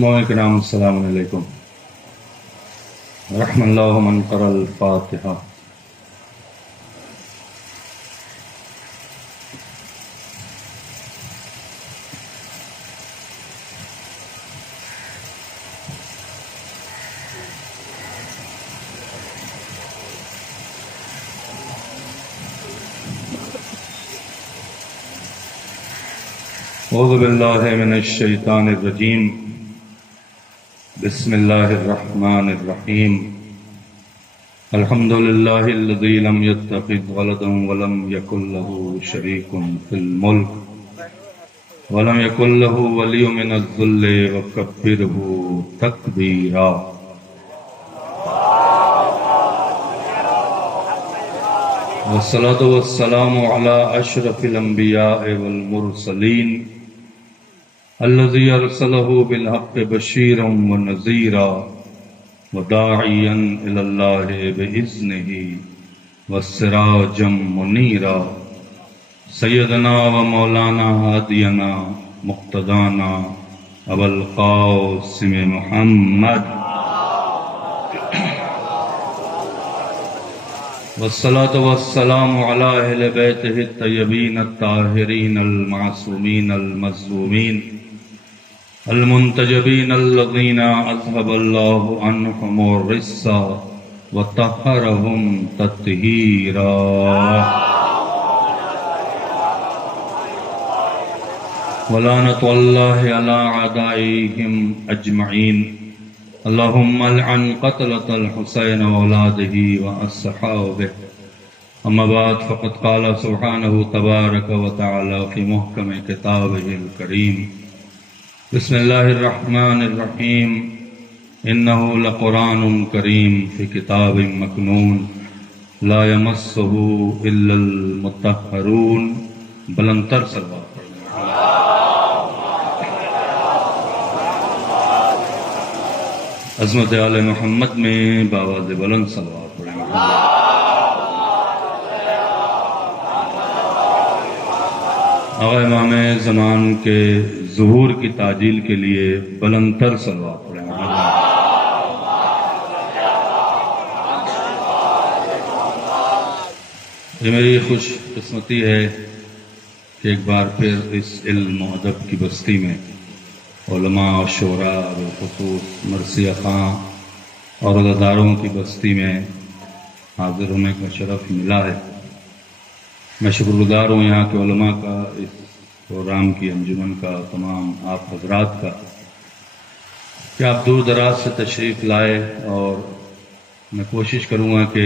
مولانا کرام السلام علیکم رحم اللہ من قرأ الفاتحہ. اعوذ باللہ من الشیطان الرجیم. بسم اللہ الرحمن الرحیم. الحمد للہ الذی لم یتخذ ولدا ولم یکن له شریک فی الملک ولم یکن له ولی من الذل وکبرہ تکبیرا. والصلاة والسلام علی اشرف الانبیاء والمرسلین الذي أرسله بالحق بشيرا ونذيرا وداعيا إلى الله بإذنه وسراجا منيرا. سيدنا ومولانا هادينا مقتدانا أبا القاسم محمد والصلاة والسلام على أهل بيته الطيبين الطاهرين المعصومين المظلومين المنتجبین الذین اذهب اللہ عنہم الرجس وطہرہم تطہیرا. ولعنۃ اللہ علی اعدائہم اجمعین. اللہم العن قتلۃ الحسین واولادہ واصحابہ. اما بعد فقد قال سبحانہ تبارک وتعالی فی محکم کتابہ الکریم. بسم اللہ الرحمن الرحیم. انہ لقرآن کریم فی کتاب مکنون لا یمسہ الا المطہرون. بلندتر صلوات پڑھیں. عظمت آل محمد میں بآواز بلند صلوات پڑھیں. آقا امام زمان کے ظہور کی تعجیل کے لیے بلندتر صلوات پڑھیں. یہ میری خوش قسمتی ہے کہ ایک بار پھر اس علم و ادب کی بستی میں علماء و شعراء بالخصوص مرثیہ خاں اور عزاداروں کی بستی میں حاضر ہونے کا شرف ملا ہے. میں شکر گزار ہوں یہاں کے علماء کا، اس پروگرام کی انجمن کا، تمام آپ حضرات کا کہ آپ دور دراز سے تشریف لائے. اور میں کوشش کروں گا کہ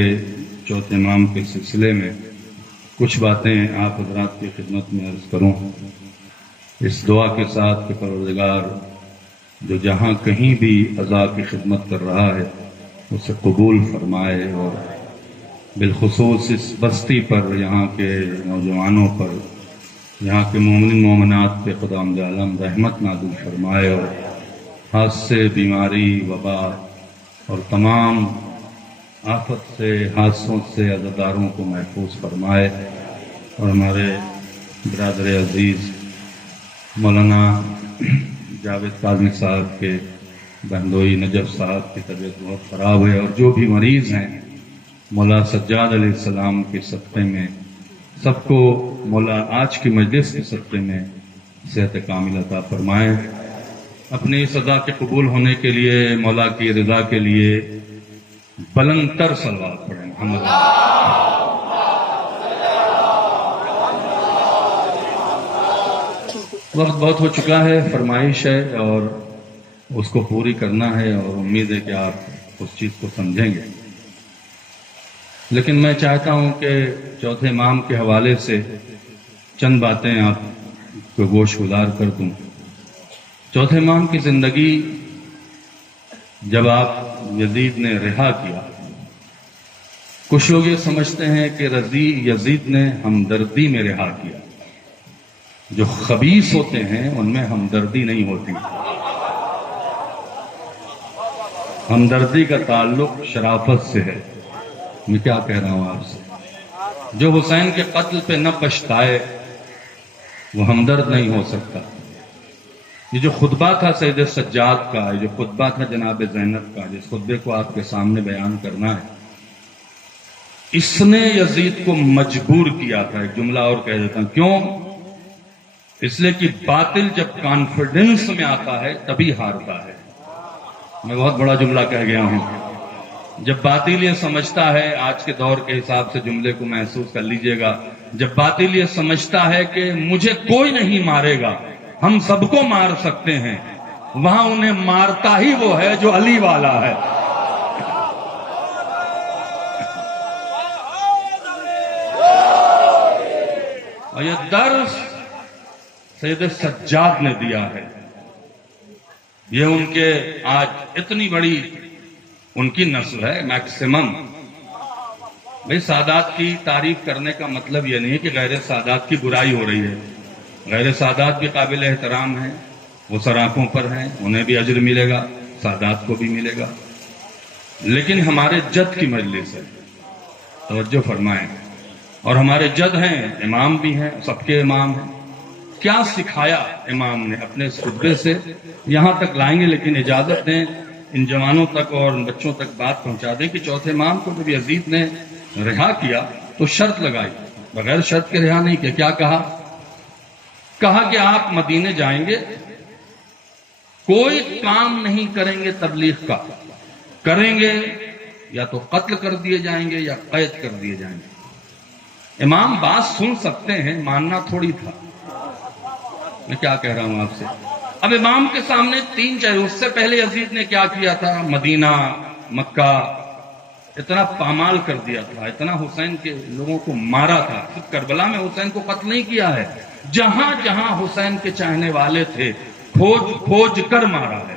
چوتھے امام کے سلسلے میں کچھ باتیں آپ حضرات کی خدمت میں عرض کروں، اس دعا کے ساتھ کہ پروردگار جو جہاں کہیں بھی عزا کی خدمت کر رہا ہے اسے قبول فرمائے، اور بالخصوص اس بستی پر، یہاں کے نوجوانوں پر، یہاں کے مومنین مومنات پہ خدا عالم رحمت نازل فرمائے، اور حادثے، بیماری، وبا اور تمام آفت سے، حادثوں سے عزاداروں کو محفوظ فرمائے. اور ہمارے برادر عزیز مولانا جاوید کاظمی صاحب کے بہندوئی نجف صاحب کی طبیعت بہت خراب ہے، اور جو بھی مریض ہیں مولا سجاد علیہ السلام کے صدقے میں سب کو مولا آج کی مجلس کے صدقے میں صحت کامل عطا فرمائے. اپنی اس ادا کے قبول ہونے کے لیے، مولا کی رضا کے لیے بلندتر صلوات پڑھیں. محمد وقت بہت ہو چکا ہے، فرمائش ہے اور اس کو پوری کرنا ہے، اور امید ہے کہ آپ اس چیز کو سمجھیں گے. لیکن میں چاہتا ہوں کہ چوتھے امام کے حوالے سے چند باتیں آپ کو گوش گزار کر دوں. چوتھے امام کی زندگی جب آپ یزید نے رہا کیا، کچھ لوگ یہ سمجھتے ہیں کہ یزید نے ہمدردی میں رہا کیا. جو خبیث ہوتے ہیں ان میں ہمدردی نہیں ہوتی. ہمدردی کا تعلق شرافت سے ہے. میں کیا کہہ رہا ہوں آپ سے؟ جو حسین کے قتل پہ نہ پچھتائے وہ ہمدرد نہیں ہو سکتا. یہ جو خطبہ تھا سید سجاد کا، یہ جو خطبہ تھا جناب زینب کا، جس خطبے کو آپ کے سامنے بیان کرنا ہے، اس نے یزید کو مجبور کیا تھا. ایک جملہ اور کہہ دیتا ہوں کیوں. اس لیے کہ باطل جب کانفیڈنس میں آتا ہے تبھی ہارتا ہے. میں بہت بڑا جملہ کہہ گیا ہوں. جب باطل یہ سمجھتا ہے، آج کے دور کے حساب سے جملے کو محسوس کر لیجئے گا، جب باطل یہ سمجھتا ہے کہ مجھے کوئی نہیں مارے گا، ہم سب کو مار سکتے ہیں، وہاں انہیں مارتا ہی وہ ہے جو علی والا ہے. اور یہ درس سید سجاد نے دیا ہے. یہ ان کے آج اتنی بڑی ان کی نسل ہے میکسیمم. بھئی سادات کی تعریف کرنے کا مطلب یہ نہیں کہ غیر سادات کی برائی ہو رہی ہے. غیر سادات بھی قابل احترام ہیں، وہ سراخوں پر ہیں، انہیں بھی اجر ملے گا، سادات کو بھی ملے گا. لیکن ہمارے جد کی مجلس ہے، توجہ فرمائیں. اور ہمارے جد ہیں، امام بھی ہیں، سب کے امام ہیں. کیا سکھایا امام نے اپنے اس خطبے سے، یہاں تک لائیں گے. لیکن اجازت دیں ان جوانوں تک اور ان بچوں تک بات پہنچا دیں کہ چوتھے امام کو جب یزید نے رہا کیا تو شرط لگائی، بغیر شرط کے رہا نہیں کیا. کیا کہا کہ آپ مدینے جائیں گے، کوئی کام نہیں کریں گے تبلیغ کا، کریں گے یا تو قتل کر دیے جائیں گے یا قید کر دیے جائیں گے. امام بات سن سکتے ہیں، ماننا تھوڑی تھا. میں کیا کہہ رہا ہوں آپ سے. اب امام کے سامنے تین چہرے. اس سے پہلے یزید نے کیا کیا تھا، مدینہ مکہ اتنا پامال کر دیا تھا، اتنا حسین کے لوگوں کو مارا تھا. صرف کربلا میں حسین کو قتل نہیں کیا ہے، جہاں جہاں حسین کے چاہنے والے تھے کھوج کر مارا ہے.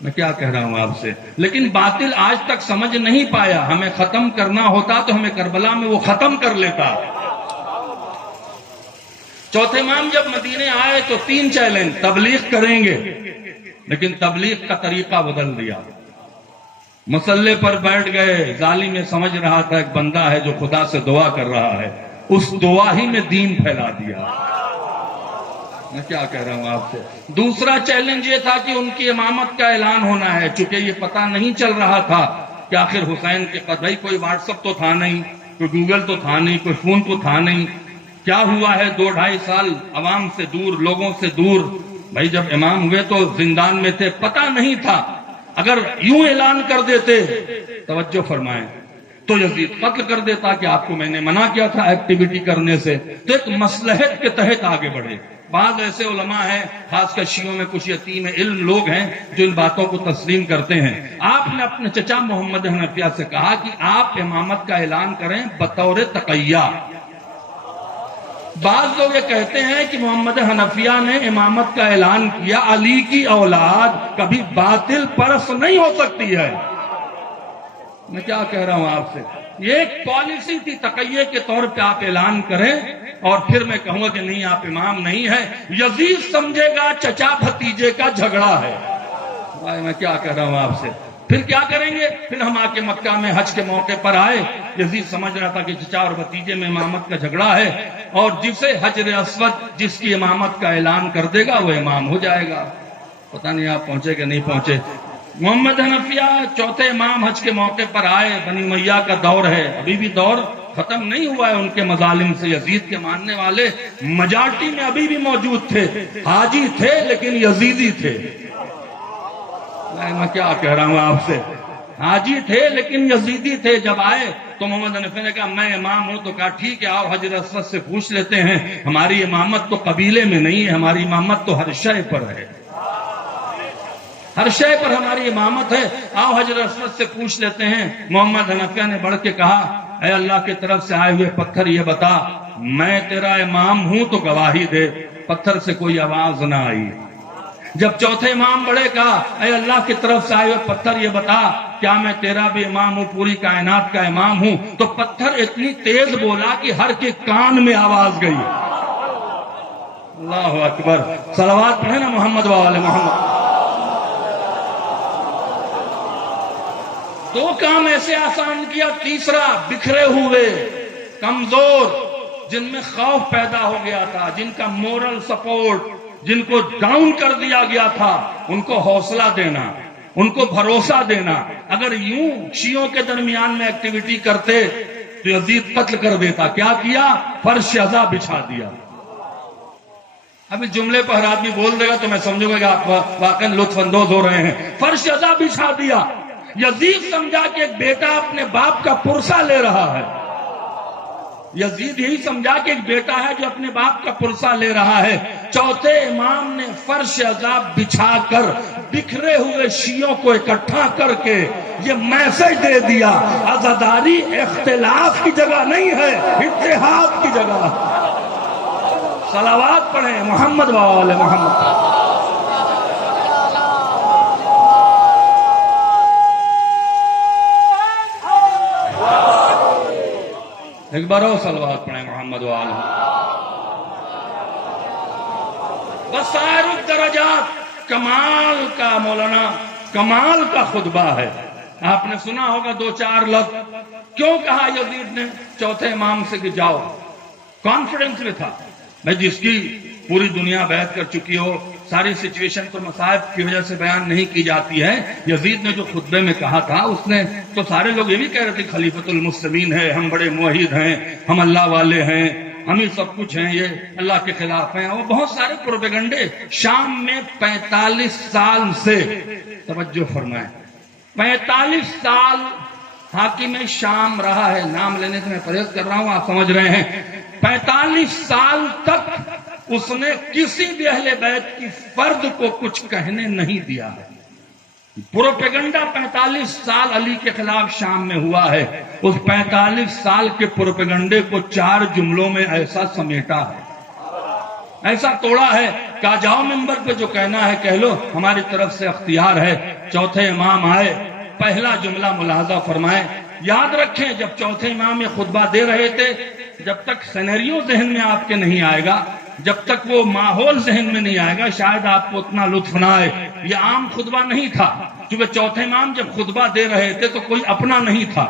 میں کیا کہہ رہا ہوں آپ سے. لیکن باطل آج تک سمجھ نہیں پایا. ہمیں ختم کرنا ہوتا تو ہمیں کربلا میں وہ ختم کر لیتا. چوتھے امام جب مدینے آئے تو تین چیلنج. تبلیغ کریں گے، لیکن تبلیغ کا طریقہ بدل دیا. مسلح پر بیٹھ گئے. ظالم یہ سمجھ رہا تھا ایک بندہ ہے جو خدا سے دعا کر رہا ہے، اس دعا ہی میں دین پھیلا دیا. میں کیا کہہ رہا ہوں آپ سے. دوسرا چیلنج یہ تھا کہ ان کی امامت کا اعلان ہونا ہے. چونکہ یہ پتہ نہیں چل رہا تھا کہ آخر حسین کے قتل، کوئی واٹس اپ تو تھا نہیں، کوئی گوگل تو تھا نہیں، کوئی فون تو تھا نہیں. کیا ہوا ہے 2-2.5 سال عوام سے دور، لوگوں سے دور. بھائی جب امام ہوئے تو زندان میں تھے، پتہ نہیں تھا. اگر یوں اعلان کر دیتے، توجہ فرمائیں، تو یزید قتل کر دیتا کہ آپ کو میں نے منع کیا تھا ایکٹیویٹی کرنے سے. تو ایک مصلحت کے تحت آگے بڑھے. بعض ایسے علماء ہیں، خاص کر شیعوں میں کچھ یتیم علم لوگ ہیں جو ان باتوں کو تسلیم کرتے ہیں. آپ نے اپنے چچا محمد حنفیہ سے کہا کہ آپ امامت کا اعلان کریں بطور تقیہ. بعض لوگ یہ کہتے ہیں کہ محمد حنفیہ نے امامت کا اعلان کیا. علی کی اولاد کبھی باطل پرست نہیں ہو سکتی ہے. میں کیا کہہ رہا ہوں آپ سے. یہ ایک پالیسی تھی تقیہ کے طور پہ آپ اعلان کریں اور پھر میں کہوں گا کہ نہیں آپ امام نہیں ہے. یزید سمجھے گا چچا بھتیجے کا جھگڑا ہے. میں کیا کہہ رہا ہوں آپ سے. پھر کیا کریں گے. پھر ہم آ کے مکہ میں حج کے موقع پر آئے. یزید سمجھ رہا تھا کہ چچا اور بھتیجے میں امامت کا جھگڑا ہے، اور جسے حجر اسود جس کی امامت کا اعلان کر دے گا وہ امام ہو جائے گا. پتہ نہیں آپ پہنچے کہ نہیں پہنچے. محمد حنفیہ چوتھے امام حج کے موقع پر آئے. بنی امیہ کا دور ہے، ابھی بھی دور ختم نہیں ہوا ہے ان کے مظالم سے. یزید کے ماننے والے میجارٹی میں ابھی بھی موجود تھے. حاجی تھے لیکن یزیدی تھے. میں کیا کہہ رہا ہوں آپ سے. حاجی تھے لیکن یزیدی تھے. جب آئے تو محمد حنفی نے کہا میں امام ہوں. تو کہا ٹھیک ہے آؤ حجر اسود سے پوچھ لیتے ہیں. ہماری امامت تو قبیلے میں نہیں ہے، ہماری امامت تو ہر شے پر ہے، ہر شے پر ہماری امامت ہے. آؤ حجر اسود سے پوچھ لیتے ہیں. محمد حنفیہ نے بڑھ کے کہا اے اللہ کی طرف سے آئے ہوئے پتھر یہ بتا میں تیرا امام ہوں تو گواہی دے. پتھر سے کوئی آواز نہ آئی. جب چوتھے امام بڑے کہا اے اللہ کی طرف سے آئے ہوئے پتھر یہ بتا کیا میں تیرا بھی امام ہوں، پوری کائنات کا امام ہوں. تو پتھر اتنی تیز بولا کہ ہر کے کان میں آواز گئی. اللہ اکبر. صلوات پڑھیں نا محمد و آل محمد. دو کام ایسے آسان کیا. تیسرا بکھرے ہوئے کمزور جن میں خوف پیدا ہو گیا تھا، جن کا مورل سپورٹ جن کو ڈاؤن کر دیا گیا تھا ان کو حوصلہ دینا، ان کو بھروسہ دینا۔ اگر یوں شیعوں کے درمیان میں ایکٹیویٹی کرتے تو یزید قتل کر دیتا۔ کیا کیا؟ فرش عزا بچھا دیا۔ ابھی جملے پر ہر آدمی بول دے گا تو میں سمجھوں گا کہ آپ واقعا لطف اندوز ہو رہے ہیں۔ فرش عزا بچھا دیا۔ یزید سمجھا کہ ایک بیٹا اپنے باپ کا پرسہ لے رہا ہے۔ یزید یہی سمجھا کہ ایک بیٹا ہے جو اپنے باپ کا پرسہ لے رہا ہے۔ چوتھے امام نے فرش عزا بچھا کر بکھرے ہوئے شیعوں کو اکٹھا کر کے یہ میسج دے دیا، عزاداری اختلاف کی جگہ نہیں ہے، اتحاد کی جگہ ہے۔ صلوات پڑھیں محمد و آل محمد۔ ایک بار اور صلوات پڑھیں محمد و آل محمد۔ بسائر الدرجات کمال کا مولانا کمال کا خطبہ ہے۔ آپ نے سنا ہوگا دو چار لفظ۔ کیوں کہا یزید نے چوتھے امام سے کہ جاؤ؟ کانفیڈنس میں تھا۔ میں جس کی پوری دنیا بیعت کر چکی ہو، ساری سچویشن تو مصائب کی وجہ سے بیان نہیں کی جاتی ہے۔ یزید نے جو خطبے میں کہا تھا اس نے تو سارے لوگ یہ بھی کہہ رہے تھے خلیفۃ المسلمین ہے، ہم بڑے موحد ہیں، ہم اللہ والے ہیں، ہم ہی سب کچھ ہیں، یہ اللہ کے خلاف ہیں، اور بہت سارے پروپیگنڈے۔ شام میں 45 سال سے، توجہ فرمائیں، 45 سال حاکم شام رہا ہے۔ نام لینے سے میں پرہیز کر رہا ہوں، آپ سمجھ رہے ہیں۔ 45 سال تک اس نے کسی بھی اہل بیت کی فرد کو کچھ کہنے نہیں دیا ہے۔ پروپیگنڈا 45 سال علی کے خلاف شام میں ہوا ہے۔ اس 45 سال کے پروپیگنڈے کو 4 جملوں میں ایسا سمیٹا ہے، ایسا توڑا ہے کہ جاؤ منبر پہ جو کہنا ہے کہہ لو، ہماری طرف سے اختیار ہے۔ چوتھے امام آئے، پہلا جملہ ملاحظہ فرمائیں۔ یاد رکھیں جب چوتھے امام یہ خطبہ دے رہے تھے، جب تک سینیریو ذہن میں آپ کے نہیں آئے گا، جب تک وہ ماحول ذہن میں نہیں آئے گا، شاید آپ کو اتنا لطف نہ آئے۔ یہ عام خطبہ نہیں تھا، کیونکہ چوتھے امام جب خطبہ دے رہے تھے تو کوئی اپنا نہیں تھا،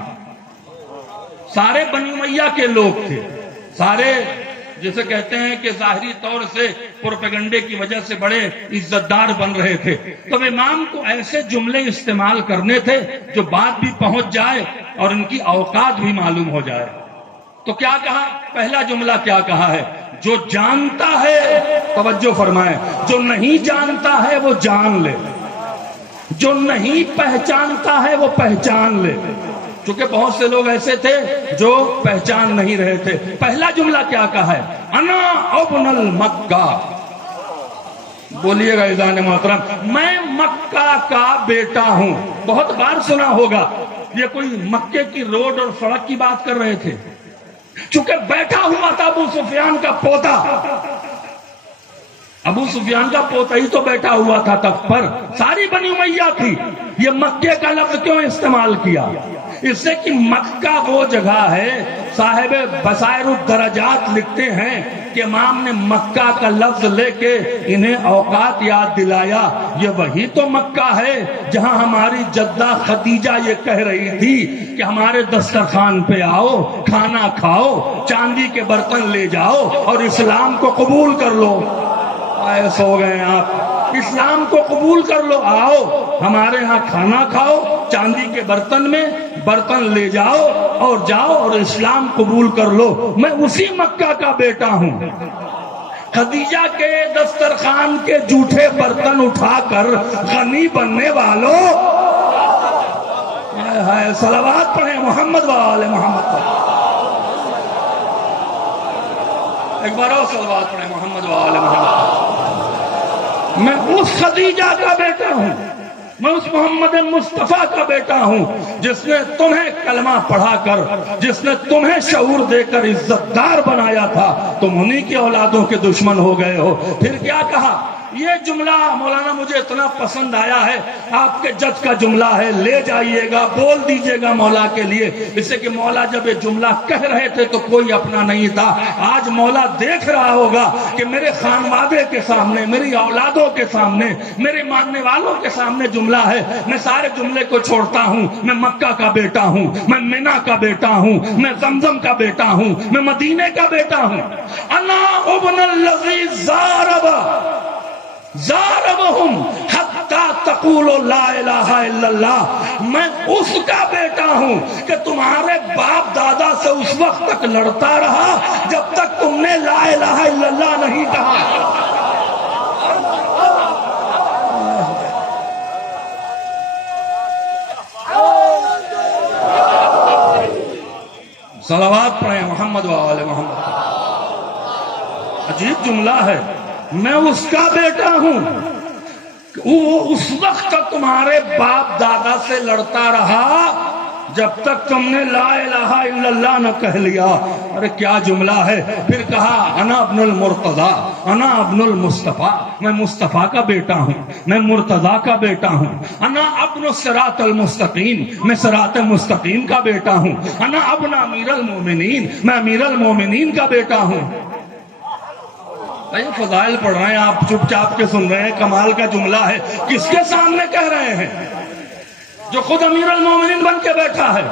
سارے بنی امیہ کے لوگ تھے، سارے جسے کہتے ہیں کہ ظاہری طور سے پروپیگنڈے کی وجہ سے بڑے عزت دار بن رہے تھے۔ تو امام کو ایسے جملے استعمال کرنے تھے جو بات بھی پہنچ جائے اور ان کی اوقات بھی معلوم ہو جائے۔ تو کیا کہا؟ پہلا جملہ کیا کہا ہے؟ جو جانتا ہے، توجہ فرمائیں، جو نہیں جانتا ہے وہ جان لے، جو نہیں پہچانتا ہے وہ پہچان لے۔ چونکہ بہت سے لوگ ایسے تھے جو پہچان نہیں رہے تھے۔ پہلا جملہ کیا کہا ہے؟ انا ابن المکہ، بولیے گا اذان محترم، میں مکہ کا بیٹا ہوں۔ بہت بار سنا ہوگا، یہ کوئی مکے کی روڈ اور سڑک کی بات کر رہے تھے، چونکہ بیٹھا ہوا تھا ابو سفیان کا پوتا، ابو سفیان کا پوتا ہی تو بیٹھا ہوا تھا تخت پر، ساری بنی امیہ تھی۔ یہ مکے کا لفظ کیوں استعمال کیا؟ اس سے کہ مکہ وہ جگہ ہے، صاحب بسائر الدرجات لکھتے ہیں کہ امام نے مکہ کا لفظ لے کے انہیں اوقات یاد دلایا۔ یہ وہی تو مکہ ہے جہاں ہماری جدہ خدیجہ یہ کہہ رہی تھی کہ ہمارے دسترخوان پہ آؤ، کھانا کھاؤ، چاندی کے برتن لے جاؤ اور اسلام کو قبول کر لو۔ ایسے ہو گئے آپ، اسلام کو قبول کر لو، آؤ ہمارے ہاں کھانا کھاؤ، چاندی کے برتن میں برتن لے جاؤ اور جاؤ اور اسلام قبول کر لو۔ میں اسی مکہ کا بیٹا ہوں۔ خدیجہ کے دسترخوان کے جھوٹے برتن اٹھا کر غنی بننے والوں، صلوات پڑھیں محمد و آل محمد پر۔ ایک بار اور صلوات پڑھیں محمد و آل محمد۔ میں اس خدیجہ کا بیٹا ہوں، میں اس محمد مصطفیٰ کا بیٹا ہوں جس نے تمہیں کلمہ پڑھا کر، جس نے تمہیں شعور دے کر عزت دار بنایا تھا، تم انہی کی اولادوں کے دشمن ہو گئے ہو۔ پھر کیا کہا؟ یہ جملہ مولانا مجھے اتنا پسند آیا ہے، آپ کے جج کا جملہ ہے، لے جائیے گا، بول دیجئے گا مولا کے لیے، اس سے کہ مولا جب یہ جملہ کہہ رہے تھے تو کوئی اپنا نہیں تھا۔ آج مولا دیکھ رہا ہوگا کہ میرے خانوادے کے سامنے، میری اولادوں کے سامنے، میرے ماننے والوں کے سامنے جملہ ہے، میں سارے جملے کو چھوڑتا ہوں۔ میں مکہ کا بیٹا ہوں، میں مینا کا بیٹا ہوں، میں زمزم کا بیٹا ہوں، میں مدینے کا بیٹا ہوں۔ انا ابن الذی زارب زاربہم حتی تقول لا الہ الا اللہ، میں اس کا بیٹا ہوں کہ تمہارے باپ دادا سے اس وقت تک لڑتا رہا جب تک تم نے لا الہ الا اللہ نہیں کہا۔ صلوات پڑھیں محمد و آل محمد۔ عجیب جملہ ہے، میں اس کا بیٹا ہوں، وہ اس وقت تک تمہارے باپ دادا سے لڑتا رہا جب تک تم نے لا الہ الا اللہ نہ کہہ لیا۔ ارے کیا جملہ ہے! پھر کہا انا ابن المرتضی، انا ابن المصطفیٰ، میں مصطفیٰ کا بیٹا ہوں، میں مرتضیٰ کا بیٹا ہوں۔ انا ابن الصراط المستقیم، میں صراط مستقیم کا بیٹا ہوں۔ انا ابن امیر المومنین، میں امیر المومنین کا بیٹا ہوں۔ فضائل پڑھ رہے ہیں آپ، چپ چاپ کے سن رہے ہیں، کمال کا جملہ ہے۔ کس کے سامنے کہہ رہے ہیں؟ جو خود امیر المومنین بن کے بیٹھا ہے،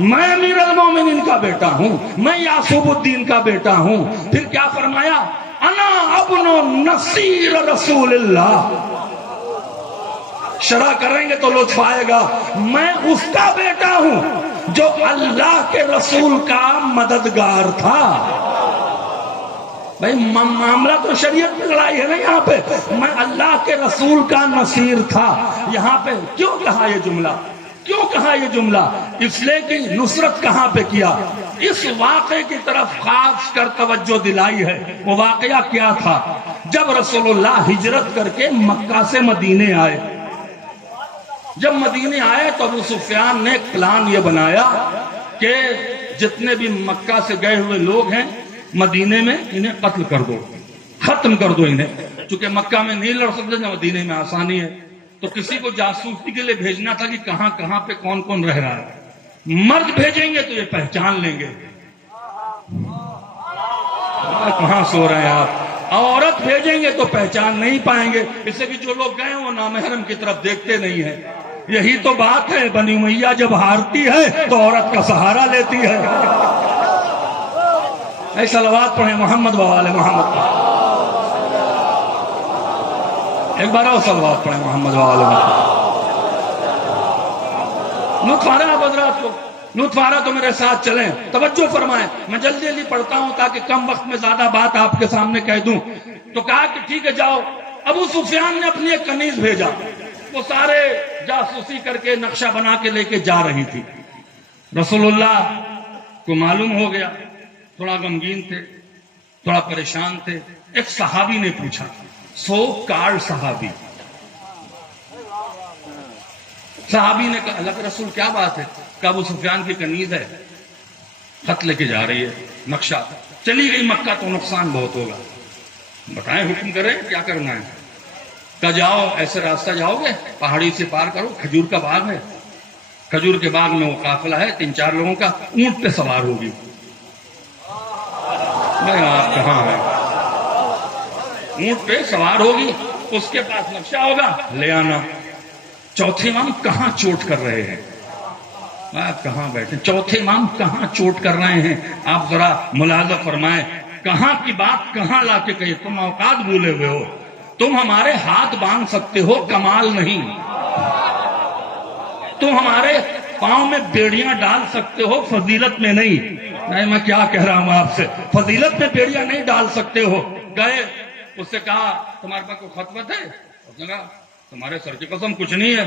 میں امیر المومنین کا بیٹا ہوں، میں یعقوب الدین کا بیٹا ہوں۔ پھر کیا فرمایا؟ انا ابن نصیر رسول اللہ۔ شرح کریں گے تو لطف آئے گا۔ میں اس کا بیٹا ہوں جو اللہ کے رسول کا مددگار تھا۔ بھائی معاملہ تو شریعت میں لڑائی ہے نا یہاں پہ، میں اللہ کے رسول کا نصیر تھا۔ یہاں پہ کیوں کہا یہ جملہ؟ کیوں کہا یہ جملہ؟ اس لیے کہ نصرت کہاں پہ کیا؟ اس واقعے کی طرف خاص کر توجہ دلائی ہے۔ وہ واقعہ کیا تھا؟ جب رسول اللہ ہجرت کر کے مکہ سے مدینے آئے، جب مدینے آئے تو ابو سفیان نے ایک پلان یہ بنایا کہ جتنے بھی مکہ سے گئے ہوئے لوگ ہیں مدینے میں انہیں قتل کر دو، ختم کر دو انہیں، چونکہ مکہ میں نہیں لڑ سکتے، مدینے میں آسانی ہے۔ تو کسی کو جاسوسی کے لیے بھیجنا تھا کہ کہاں کہاں پہ کون کون رہ رہا ہے۔ مرد بھیجیں گے تو یہ پہچان لیں گے کہاں سو رہے ہیں آپ، عورت بھیجیں گے تو پہچان نہیں پائیں گے، اس سے کہ جو لوگ گئے وہ نامحرم کی طرف دیکھتے نہیں ہیں۔ یہی تو بات ہے، بنی امیہ جب ہارتی ہے تو عورت کا سہارا لیتی ہے۔ اے صلوات پڑھیں محمد و آل محمد۔ ایک بار اور صلوات پڑھیں محمد و آل محمد۔ لطف آ رہا ہے حضرات کو؟ لطف آ رہا تو میرے ساتھ چلیں، توجہ فرمائیں۔ میں جلدی جلدی پڑھتا ہوں تاکہ کم وقت میں زیادہ بات آپ کے سامنے کہہ دوں۔ تو کہا کہ ٹھیک ہے جاؤ۔ ابو سفیان نے اپنی ایک کنیز بھیجا، وہ سارے جاسوسی کر کے نقشہ بنا کے لے کے جا رہی تھی۔ رسول اللہ کو معلوم ہو گیا، تھوڑا غمگین تھے، تھوڑا پریشان تھے۔ ایک صحابی نے پوچھا، سو کارڈ صحابی نے کہا اللہ کے رسول کیا بات ہے؟ کہ ابو سفیان کی کنیز ہے، خط لے کے جا رہی ہے، نقشہ، چلی گئی مکہ تو نقصان بہت ہوگا، بتائیں حکم کریں کیا کرنا ہے؟ کہ جاؤ ایسے راستہ جاؤ گے، پہاڑی سے پار کرو، کھجور کا باغ ہے، کھجور کے باغ میں وہ قافلہ ہے 3-4 لوگوں کا، اونٹ پہ سوار ہوگی۔ آپ کہاں ہیں؟ اونٹ پہ سوار ہوگی، اس کے پاس نقشہ ہوگا، لے آنا۔ چوتھے امام کہاں چوٹ کر رہے ہیں؟ آپ کہاں بیٹھے؟ چوتھے امام کہاں چوٹ کر رہے ہیں؟ آپ ذرا ملاحظہ فرمائیں، کہاں کی بات کہاں لا کے کہی؟ تم اوقات بھولے ہوئے ہو، تم ہمارے ہاتھ باندھ سکتے ہو، کمال نہیں۔ تم ہمارے پاؤں میں بیڑیاں ڈال سکتے ہو، فضیلت میں نہیں۔ میں کیا کہہ رہا ہوں آپ سے، فضیلت میں بیڑیاں نہیں ڈال سکتے ہو۔ گئے، اس سے کہا تمہارے پاس کوئی خط وط ہے؟ اس نے کہا تمہارے سر کی قسم کچھ نہیں ہے،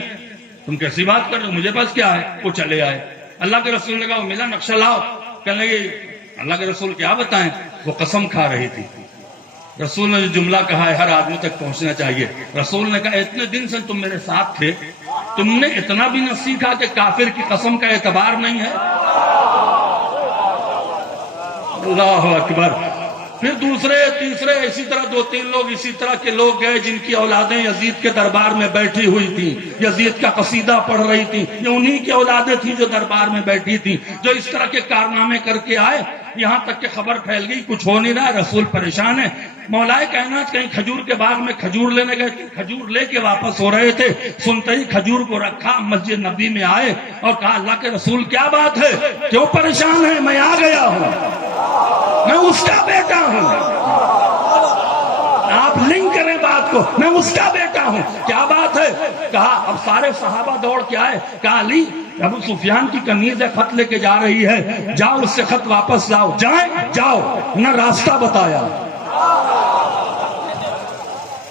تم کیسی بات کر رہے ہو، مجھے پاس کیا ہے؟ وہ چلے آئے، اللہ کے رسول نے کہا وہ ملا نقشہ لاؤ۔ کہنے لگے اللہ کے رسول کیا بتائیں؟ وہ قسم کھا رہی تھی۔ رسول نے جو جملہ کہا ہے ہر آدمی تک پہنچنا چاہیے۔ رسول نے کہا اتنے دن سے تم میرے ساتھ تھے، تم نے اتنا بھی نہ سیکھا کہ کافر کی قسم کا اعتبار نہیں ہے؟ اللہ اکبر۔ پھر دوسرے تیسرے اسی طرح 2-3 لوگ اسی طرح کے لوگ گئے جن کی اولادیں یزید کے دربار میں بیٹھی ہوئی تھیں، یزید کا قصیدہ پڑھ رہی تھیں، یہ انہی کی اولادیں تھیں جو دربار میں بیٹھی تھیں، جو اس طرح کے کارنامے کر کے آئے۔ یہاں تک کہ خبر پھیل گئی کچھ ہو نہیں رہا، رسول پریشان ہے۔ مولائے کائنات کہیں کھجور کے باغ میں کھجور لینے گئے تھے، کھجور لے کے واپس ہو رہے تھے، سنتے ہی کھجور کو رکھا، مسجد نبی میں آئے اور کہا اللہ کے رسول کیا بات ہے، کیوں پریشان ہے؟ میں آ گیا ہوں، میں اس کا بیٹا ہوں۔ آپ آپ لنک کریں بات کو، میں اس کا بیٹا ہوں. کیا بات ہے؟ کہا. اب سارے صحابہ دوڑ کے آئے. کہا علی ابو سفیان کی کنیز خط لے کے جا رہی ہے، جاؤ اس سے خط واپس لاؤ. جائیں؟ جاؤ. نہ راستہ بتایا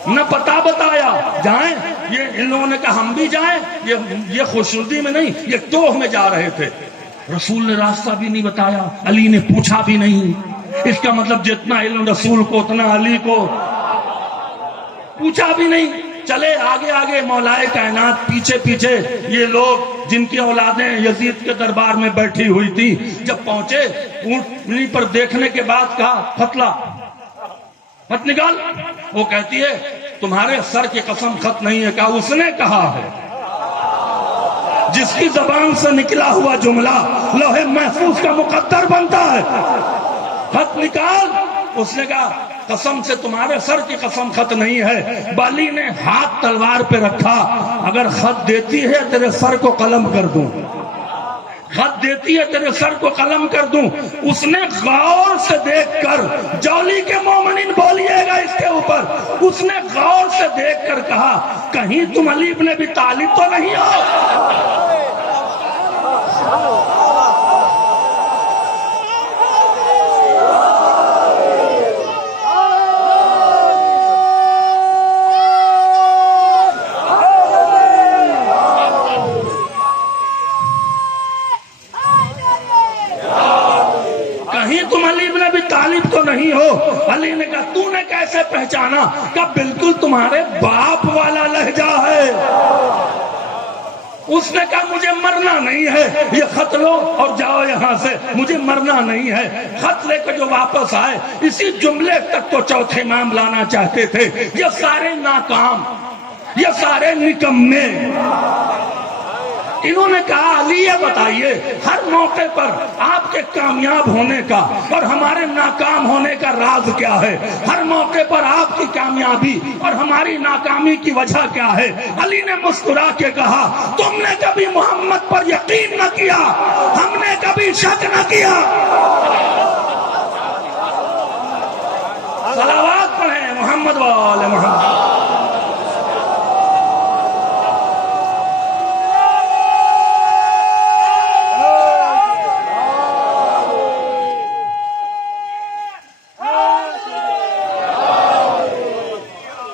نہ پتہ بتایا. جائیں. یہ ان لوگوں نے کہا ہم بھی جائیں. یہ خوشنودی میں نہیں، یہ توہ میں جا رہے تھے. رسول نے راستہ بھی نہیں بتایا، علی نے پوچھا بھی نہیں. اس کا مطلب جتنا علم رسول کو اتنا علی کو پوچھا بھی نہیں. چلے آگے آگے مولائے کائنات پیچھے پیچھے. یہ لوگ جن کی اولادیں یزید کے دربار میں بیٹھی ہوئی تھی جب پہنچے اونٹنی پر دیکھنے کے بعد کہا فتلا خط نکال. وہ کہتی ہے تمہارے سر کی قسم خط نہیں ہے. کہا اس نے کہا ہے. جس کی زبان سے نکلا ہوا جملہ لوح محفوظ کا مقدر بنتا ہے. خط نکال. اس نے کہا قسم سے تمہارے سر کی قسم خط نہیں ہے. بالی نے ہاتھ تلوار پہ رکھا. اگر خط دیتی ہے تیرے سر کو قلم کر دوں. خط دیتی ہے تیرے سر کو قلم کر دوں. اس نے غور سے دیکھ کر، جولی کے مومنین بولیے گا اس کے اوپر، اس نے غور سے دیکھ کر کہا کہیں تم علی ابن ابی طالب تو نہیں ہو؟ تو نہیں ہو. علی نے کہا تو نے کیسے پہچانا؟ کہ بالکل تمہارے باپ والا لہجہ ہے. اس نے کہا مجھے مرنا نہیں ہے، یہ خط لو اور جاؤ یہاں سے، مجھے مرنا نہیں ہے. خط لے کر جو واپس آئے اسی جملے تک تو چوتھے امام لانا چاہتے تھے. یہ سارے ناکام، یہ سارے نکمے. انہوں نے کہا علی یہ بتائیے ہر موقع پر آپ کے کامیاب ہونے کا اور ہمارے ناکام ہونے کا راز کیا ہے؟ ہر موقع پر آپ کی کامیابی اور ہماری ناکامی کی وجہ کیا ہے؟ علی نے مسکرا کے کہا تم نے کبھی محمد پر یقین نہ کیا، ہم نے کبھی شک نہ کیا. صلوات پڑھیں محمد وآل محمد.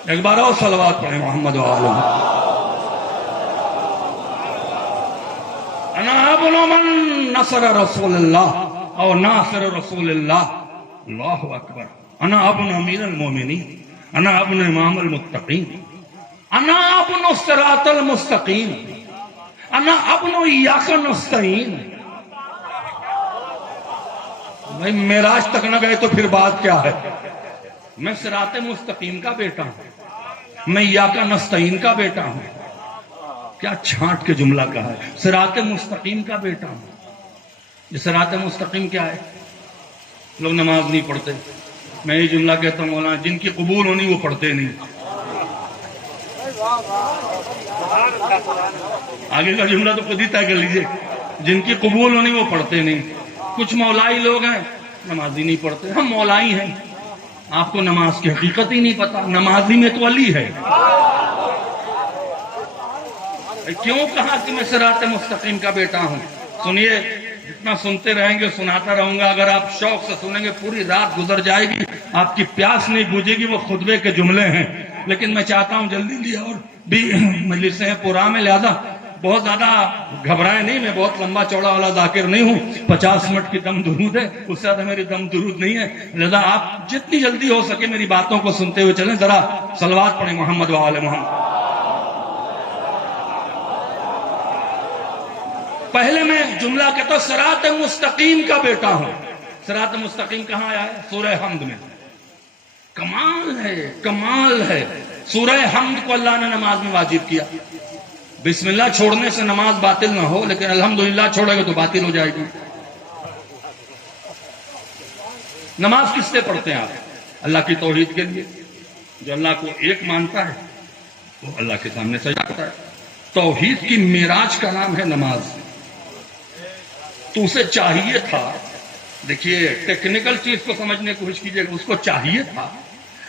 ایک بار اور صلوات پڑھیں محمد وآلہ. انا ابن من نصر رسول اللہ او ناصر رسول اللہ. اللہ اکبر. انا ابن امیر المومنین، انا ابن امام المتقین، انا ابن الصراط المستقیم، انا ابن ایاک نستعین. بھائی معراج تک نہ گئے تو پھر بات کیا ہے؟ میں صراط مستقیم کا بیٹا ہوں، میں ایاک نستعین کا بیٹا ہوں. کیا چھانٹ کے جملہ کہا ہے، صراط مستقیم کا بیٹا ہوں. یہ صراط مستقیم کیا ہے؟ لوگ نماز نہیں پڑھتے. میں یہ جملہ کہتا ہوں مولانا جن کی قبول ہونی وہ پڑھتے نہیں. آگے کا جملہ تو خود ہی طے کر لیجئے. جن کی قبول ہونی وہ پڑھتے نہیں. کچھ مولائی لوگ ہیں نمازی نہیں پڑھتے. ہم مولائی ہیں، آپ کو نماز کی حقیقت ہی نہیں پتا. نمازی میں تو علی ہے. کیوں کہا کہ میں صراط مستقیم کا بیٹا ہوں؟ سنیے، جتنا سنتے رہیں گے سناتا رہوں گا. اگر آپ شوق سے سنیں گے پوری رات گزر جائے گی، آپ کی پیاس نہیں بجھے گی. وہ خطبے کے جملے ہیں، لیکن میں چاہتا ہوں جلدی لیا اور بھی مجلسیں پورا میں، لہذا بہت زیادہ گھبرائیں نہیں. میں بہت لمبا چوڑا والا ذاکر نہیں ہوں. 50 منٹ کی دم درود ہے، اس سے زیادہ میری دم درود نہیں ہے. لہذا آپ جتنی جلدی ہو سکے میری باتوں کو سنتے ہوئے چلیں. ذرا صلوات پڑھیں محمد وآل محمد. پہلے میں جملہ کہتا ہوں صراط مستقیم کا بیٹا ہوں. صراط مستقیم کہاں آیا ہے؟ سورہ حمد میں. کمال ہے، کمال ہے. سورہ حمد کو اللہ نے نماز میں واجب کیا. بسم اللہ چھوڑنے سے نماز باطل نہ ہو، لیکن الحمدللہ چھوڑے گا تو باطل ہو جائے گی. نماز کس سے پڑھتے ہیں آپ؟ اللہ کی توحید کے لیے. جو اللہ کو ایک مانتا ہے وہ اللہ کے سامنے سجاتا ہے. توحید کی معراج کا نام ہے نماز. تو اسے چاہیے تھا، دیکھیے ٹیکنیکل چیز کو سمجھنے کی کوشش کیجیے، اس کو چاہیے تھا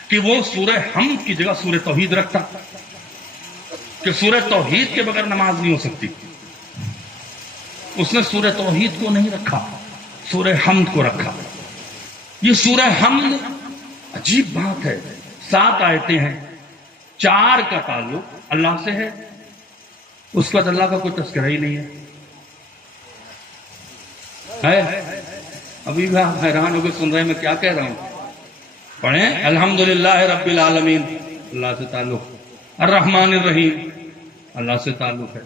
کہ وہ سورہ حمد کی جگہ سورہ توحید رکھتا، کہ سورہ توحید کے بغیر نماز نہیں ہو سکتی. اس نے سورہ توحید کو نہیں رکھا، سورہ حمد کو رکھا. یہ سورہ حمد عجیب بات ہے، 7 آیتیں ہیں، 4 کا تعلق اللہ سے ہے، اس کے بعد اللہ کا کوئی تذکرہ ہی نہیں ہے. ابھی بھی حیران ہو کے سن رہے ہیں میں کیا کہہ رہا ہوں. پڑھیں الحمدللہ رب العالمین، اللہ سے تعلق. الرحمن الرحیم، اللہ سے تعلق ہے.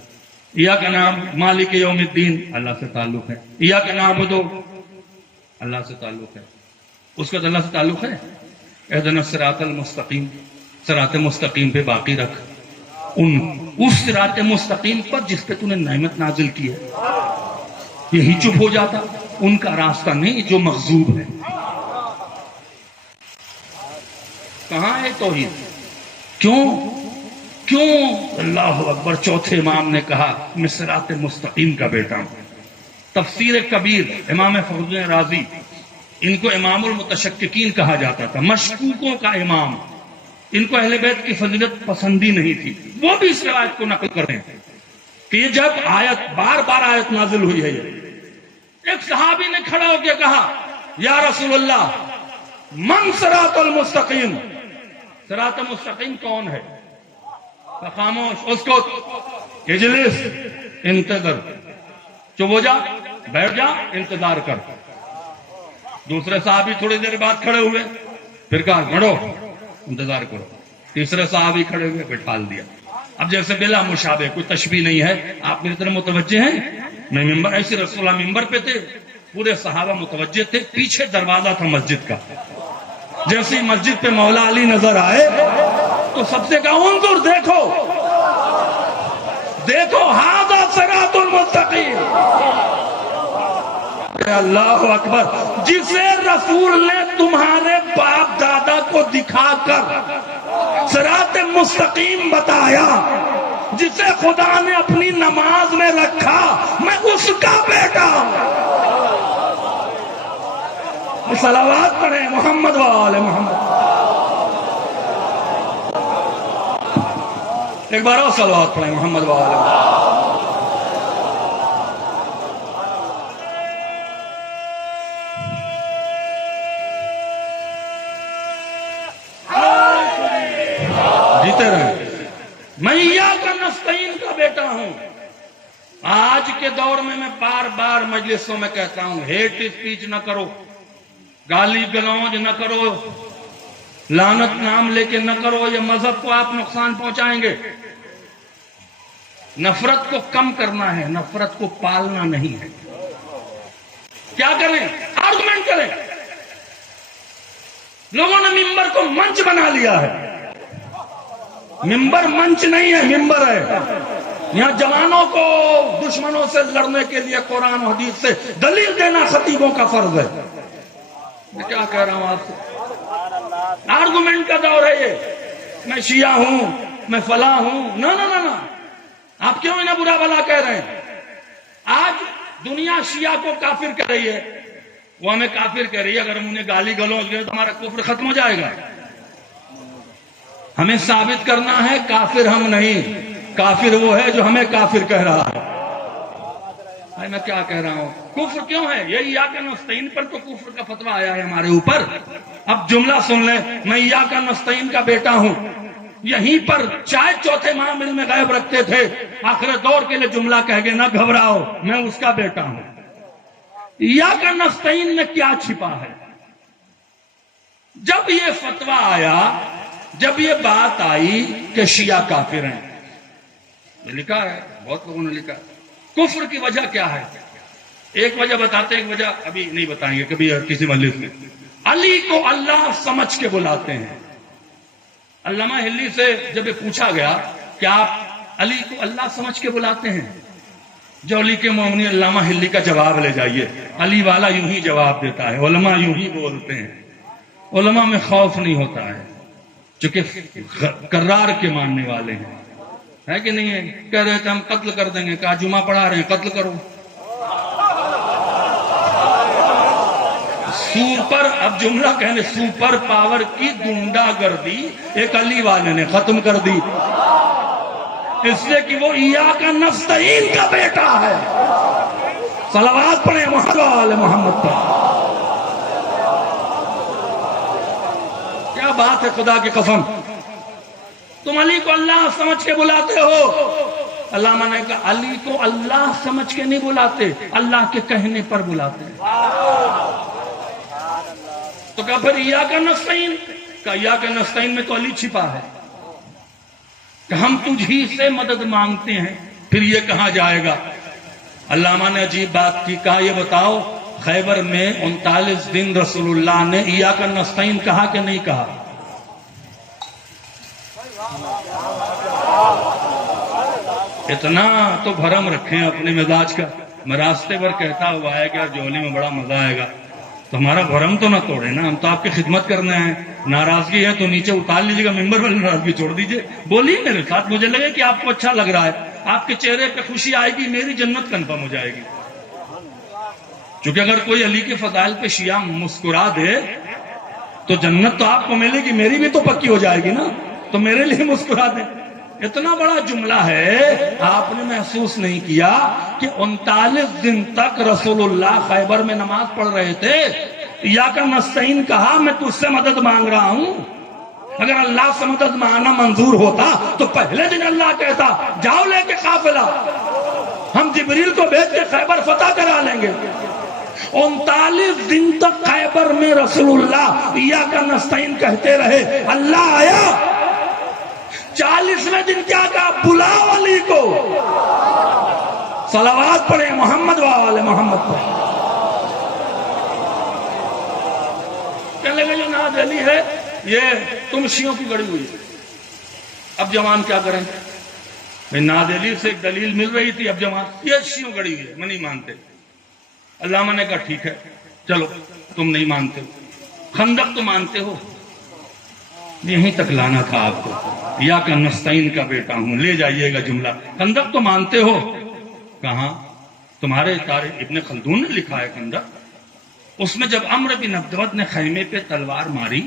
ایاک نعبد مالک یوم الدین، اللہ سے تعلق ہے. ایاک نعبد، اللہ سے تعلق ہے. اس کے بعد اللہ سے تعلق ہے اہدنا الصراط المستقیم، صراط مستقیم پہ باقی رکھ. اس صراط مستقیم پر جس پہ تو نے نعمت نازل کی ہے. یہی چپ ہو جاتا، ان کا راستہ نہیں جو مغضوب ہے. کہاں ہے توحید؟ کیوں اللہ اکبر چوتھے امام نے کہا میں صراط مستقیم کا بیٹا ہوں. تفسیر کبیر امام فخر رازی، ان کو امام المتشککین کہا جاتا تھا، مشکوکوں کا امام. ان کو اہل بیت کی فضیلت پسندی نہیں تھی. وہ بھی اس روایت کو نقل کر رہے ہیں کہ یہ جب آیت بار بار آیت نازل ہوئی ہے، ایک صحابی نے کھڑا ہو کے کہا یا رسول اللہ من صراط المستقیم، صراط مستقیم کون ہے؟ خاموش، اس کو اجلس، انتظر، چپ ہو جا، بیٹھ جا، انتظار کر. دوسرے صحابی تھوڑی دیر بعد کھڑے ہوئے، پھر کہا بڑھو انتظار کرو. تیسرے صحابی کھڑے ہوئے، بٹھا دیا. اب جیسے بلا مشابہ، کوئی تشبیہ نہیں ہے. آپ میری طرف متوجہ ہیں؟ میں ممبر، ایسے رسول اللہ ممبر پہ تھے، پورے صحابہ متوجہ تھے. پیچھے دروازہ تھا مسجد کا. جیسے ہی مسجد پہ مولا علی نظر آئے تو سب سے کہا انظر، دیکھو ھذا صراط المستقیم. اللہ اکبر، جسے رسول نے تمہارے باپ دادا کو دکھا کر صراط مستقیم بتایا، جسے خدا نے اپنی نماز میں رکھا، میں اس کا بیٹا ہوں. صلوات پڑھیں محمد و آل محمد. ایک بار اور صلوات پڑھیں محمد و آل محمد. جیتے رہیں. میں ایاک نستعین کا بیٹا ہوں. آج کے دور میں بار بار مجلسوں میں کہتا ہوں، ہیٹ اسپیچ نہ کرو، گالی گلوج نہ کرو، لعنت نام لے کے نہ کرو. یہ مذہب کو آپ نقصان پہنچائیں گے. نفرت کو کم کرنا ہے، نفرت کو پالنا نہیں ہے. کیا کریں؟ آرگومنٹ کریں. لوگوں نے ممبر کو منچ بنا لیا ہے. ممبر منچ نہیں ہے، ممبر ہے. یہاں جوانوں کو دشمنوں سے لڑنے کے لیے قرآن و حدیث سے دلیل دینا خطیبوں کا فرض ہے. میں کیا کہہ رہا ہوں آپ سے؟ آرگومنٹ کا دور ہے یہ. میں شیعہ ہوں، میں فلاں ہوں. نہ آپ کیوں انہیں برا بلا کہہ رہے ہیں؟ آج دنیا شیعہ کو کافر کہہ رہی ہے، وہ ہمیں کافر کہہ رہی ہے. اگر ہم انہیں گالی گلوچ دیں تو ہمارا کفر ختم ہو جائے گا. ہمیں ثابت کرنا ہے کافر ہم نہیں، کافر وہ ہے جو ہمیں کافر کہہ رہا ہے. میں کیا کہہ رہا ہوں؟ کفر کیوں ہے؟ یہی ایاک نستعین پر تو کفر کا فتویٰ آیا ہے ہمارے اوپر. اب جملہ سن لیں، میں ایاک نستعین کا بیٹا ہوں. یہیں پر چائے چوتھے امام علم غیب رکھتے تھے، آخر دور کے لیے جملہ کہہ گئے نہ گھبراؤ، میں اس کا بیٹا ہوں. ایاک نستعین میں کیا چھپا ہے؟ جب یہ فتویٰ آیا، جب یہ بات آئی کہ شیعہ کافر ہیں، یہ لکھا ہے، بہت لوگوں نے لکھا. کفر کی وجہ کیا ہے؟ ایک وجہ بتاتے ہیں، ایک وجہ ابھی نہیں بتائیں گے کبھی کسی مجلس میں. علی کو اللہ سمجھ کے بلاتے ہیں. علامہ ہلی سے جب یہ پوچھا گیا کہ آپ علی کو اللہ سمجھ کے بلاتے ہیں، جو علی کے مومنی علامہ ہلی کا جواب لے جائیے. علی والا یوں ہی جواب دیتا ہے، علماء یوں ہی بولتے ہیں. علماء میں خوف نہیں ہوتا ہے، چونکہ کرار کے ماننے والے ہیں. ہے کہ نہیں ہے؟ کہہ رہے تھے ہم قتل کر دیں گے، کہا جمعہ پڑھا رہے ہیں قتل کرو. سپر، اب جملہ کہنے سپر پاور کی گنڈا گردی ایک علی والے نے ختم کر دی، اس لیے کہ وہ ایاک نستعین کا بیٹا ہے۔ صلوات پڑھیں محمد پر۔ کیا بات ہے خدا کی قسم، تم علی کو اللہ سمجھ کے بلاتے ہو۔ علامہ نے کہا علی کو اللہ سمجھ کے نہیں بلاتے، اللہ کے کہنے پر بلاتے ہیں۔ تو کہا پھر ایاک نستعین، کہا ایاک نستعین میں تو علی چھپا ہے، کہ ہم تجھی سے مدد مانگتے ہیں، پھر یہ کہاں جائے گا؟ علامہ نے عجیب بات کی، کہا یہ بتاؤ خیبر میں 39 دن رسول اللہ نے ایاک نستعین کہا کہ نہیں کہا؟ اتنا تو بھرم رکھیں اپنے مزاج کا۔ میں راستے پر کہتا ہوا ہے کہ جولی میں بڑا مزہ آئے گا، تو ہمارا بھرم تو نہ توڑے نا، ہم تو آپ کی خدمت کرنے ہیں۔ ناراضگی ہے تو نیچے اتار لیجیے گا، ممبر والی ناراضگی چھوڑ دیجیے، بولیے میرے ساتھ، مجھے لگے کہ آپ کو اچھا لگ رہا ہے، آپ کے چہرے پہ خوشی آئے گی، میری جنت کنفرم ہو جائے گی۔ کیونکہ اگر کوئی علی کے فضائل پہ شیعہ مسکرا دے تو جنت تو آپ کو ملے گی، میری بھی تو پکی ہو جائے گی نا، تو میرے لیے مسکرا دے۔ اتنا بڑا جملہ ہے، آپ نے محسوس نہیں کیا کہ 39 دن تک رسول اللہ خیبر میں نماز پڑھ رہے تھے، ایاک نستعین کہا میں تجھ سے مدد مانگ رہا ہوں۔ اگر اللہ سے مدد مانگنا منظور ہوتا تو پہلے دن اللہ کہتا جاؤ لے کے قافلہ، ہم جبریل کو بھیج کے خیبر فتح کرا لیں گے۔ 39 دن تک خیبر میں رسول اللہ ایاک نستعین کہتے رہے، اللہ آیا۔ 40ویں دن کیا کہا؟ بلاؤ علی کو۔ صلوات پڑھیں محمد وآل محمد پر۔ کہنے لگے جو ناد علی ہے یہ تم شیعوں کی گڑی ہوئی ہے، اب جوان کیا کریں؟ ناد علی سے ایک دلیل مل رہی تھی، اب جوان یہ شیعوں گڑی ہوئی ہے، میں نہیں مانتے۔ علامہ نے کہا ٹھیک ہے چلو تم نہیں مانتے ہو، خندق تو مانتے ہو، یہیں تک لانا تھا آپ کو، ایاک نستعین کا بیٹا ہوں، لے جائیے گا جملہ۔ خندق تو مانتے ہو، کہاں؟ تمہارے تاریخ ابن خلدون نے لکھا ہے خندق، اس میں جب عمرو بن عبدود نے خیمے پہ تلوار ماری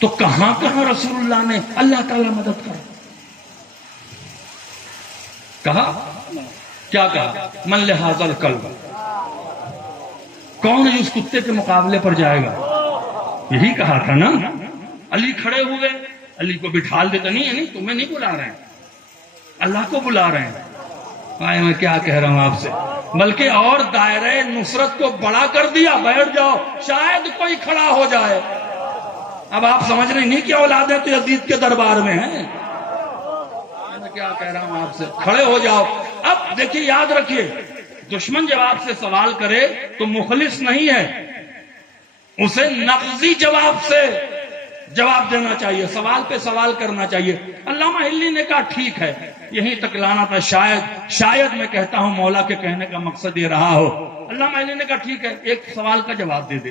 تو کہاں کہاں رسول اللہ نے اللہ تعالیٰ مدد کرا، کہا کیا کہا؟ من لہذا الکلب، کون ہے اس کتے کے مقابلے پر جائے گا؟ یہی کہا تھا نا۔ علی کھڑے ہوئے، علی کو بٹھا دیتے، نہیں تمہیں نہیں بلا رہے ہیں، اللہ کو بلا رہے ہیں۔ میں کیا کہہ رہا ہوں آپ سے، بلکہ اور دائرہ نصرت کو بڑا کر دیا، بیٹھ جاؤ شاید کوئی کھڑا ہو جائے۔ اب آپ سمجھ رہے نہیں کہ اولادیں تو یزید کے دربار میں ہیں، میں کیا کہہ رہا ہوں آپ سے، کھڑے ہو جاؤ۔ اب دیکھیے یاد رکھیے، دشمن جب آپ سے سوال کرے تو مخلص نہیں ہے، اسے نقضی جواب سے جواب دینا چاہیے، سوال پہ سوال کرنا چاہیے۔ علامہ ہلی نے کہا ٹھیک ہے یہیں تک لانا تھا، شاید میں کہتا ہوں مولا کے کہنے کا مقصد یہ رہا ہو۔ علامہ ہلی نے کہا ٹھیک ہے ایک سوال کا جواب دے دے۔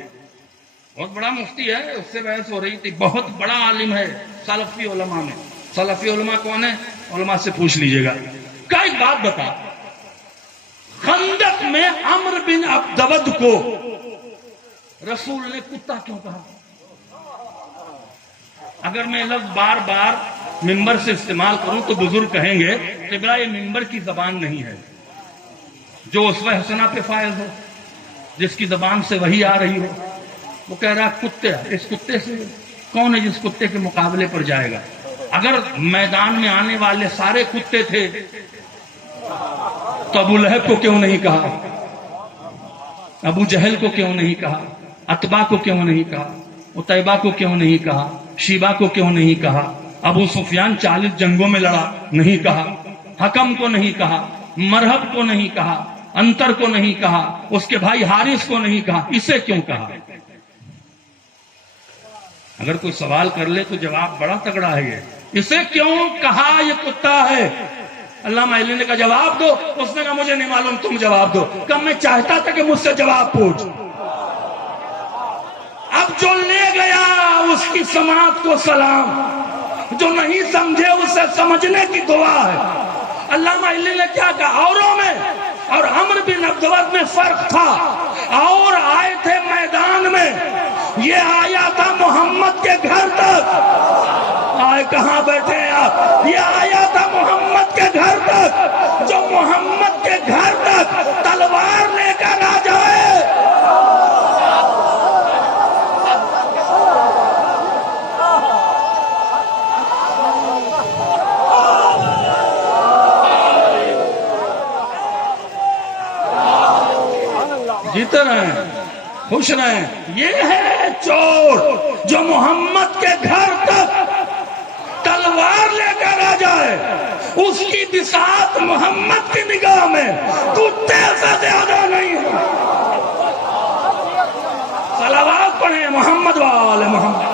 بہت بڑا مفتی ہے، اس سے بحث ہو رہی تھی، بہت بڑا عالم ہے سلفی علماء میں۔ سلفی علماء کون ہے؟ علماء سے پوچھ لیجئے گا۔ کیا ایک بات بتا، خندق میں عمرو بن عبدود کو رسول نے کتا کیوں کہا؟ اگر میں لفظ بار بار ممبر سے استعمال کروں تو بزرگ کہیں گے قبلہ یہ ممبر کی زبان نہیں ہے، جو اسوہ حسنہ پہ فائز ہو، جس کی زبان سے وحی آ رہی ہو، وہ کہہ رہا کتے، اس کتے سے کون ہے جس کتے کے مقابلے پر جائے گا؟ اگر میدان میں آنے والے سارے کتے تھے تو ابو لہب کو کیوں نہیں کہا، ابو جہل کو کیوں نہیں کہا، عتبہ کو کیوں نہیں کہا، عتیبہ کو کیوں نہیں کہا، شیبہ کو کیوں نہیں کہا، ابو سفیان 40 جنگوں میں لڑا نہیں کہا، حکم کو نہیں کہا، مرہب کو نہیں کہا، انتر کو نہیں کہا، اس کے بھائی حارث کو نہیں کہا، اسے کیوں کہا؟ اگر کوئی سوال کر لے تو جواب بڑا تگڑا ہے، یہ اسے کیوں کہا یہ کتا ہے؟ علامہ علی نے کہا جواب دو، اس نے کہا مجھے نہیں معلوم تم جواب دو۔ کہ میں چاہتا تھا کہ مجھ سے جواب پوچھ، اب جو لے گیا اس کی سماعت کو سلام، جو نہیں سمجھے اسے سمجھنے کی دعا ہے۔ علامہ علی نے کیا کہا؟ اوروں میں اور عمرو بن عبد میں فرق تھا، اور آئے تھے میدان میں، یہ آیا تھا محمد کے گھر تک. آئے کہاں بیٹھے ہیں آپ؟ یہ آیا تھا محمد کے گھر تک. جو محمد کے گھر تک تلوار لے کر آ جائے، جیتے رہیں، خوش رہیں. یہ ہے چور جو محمد کے گھر تک تلوار لے کر آ جائے. اس کی بساط محمد کی نگاہ میں کتے سے زیادہ نہیں ہے. صلوات پڑھیں محمد وآل محمد.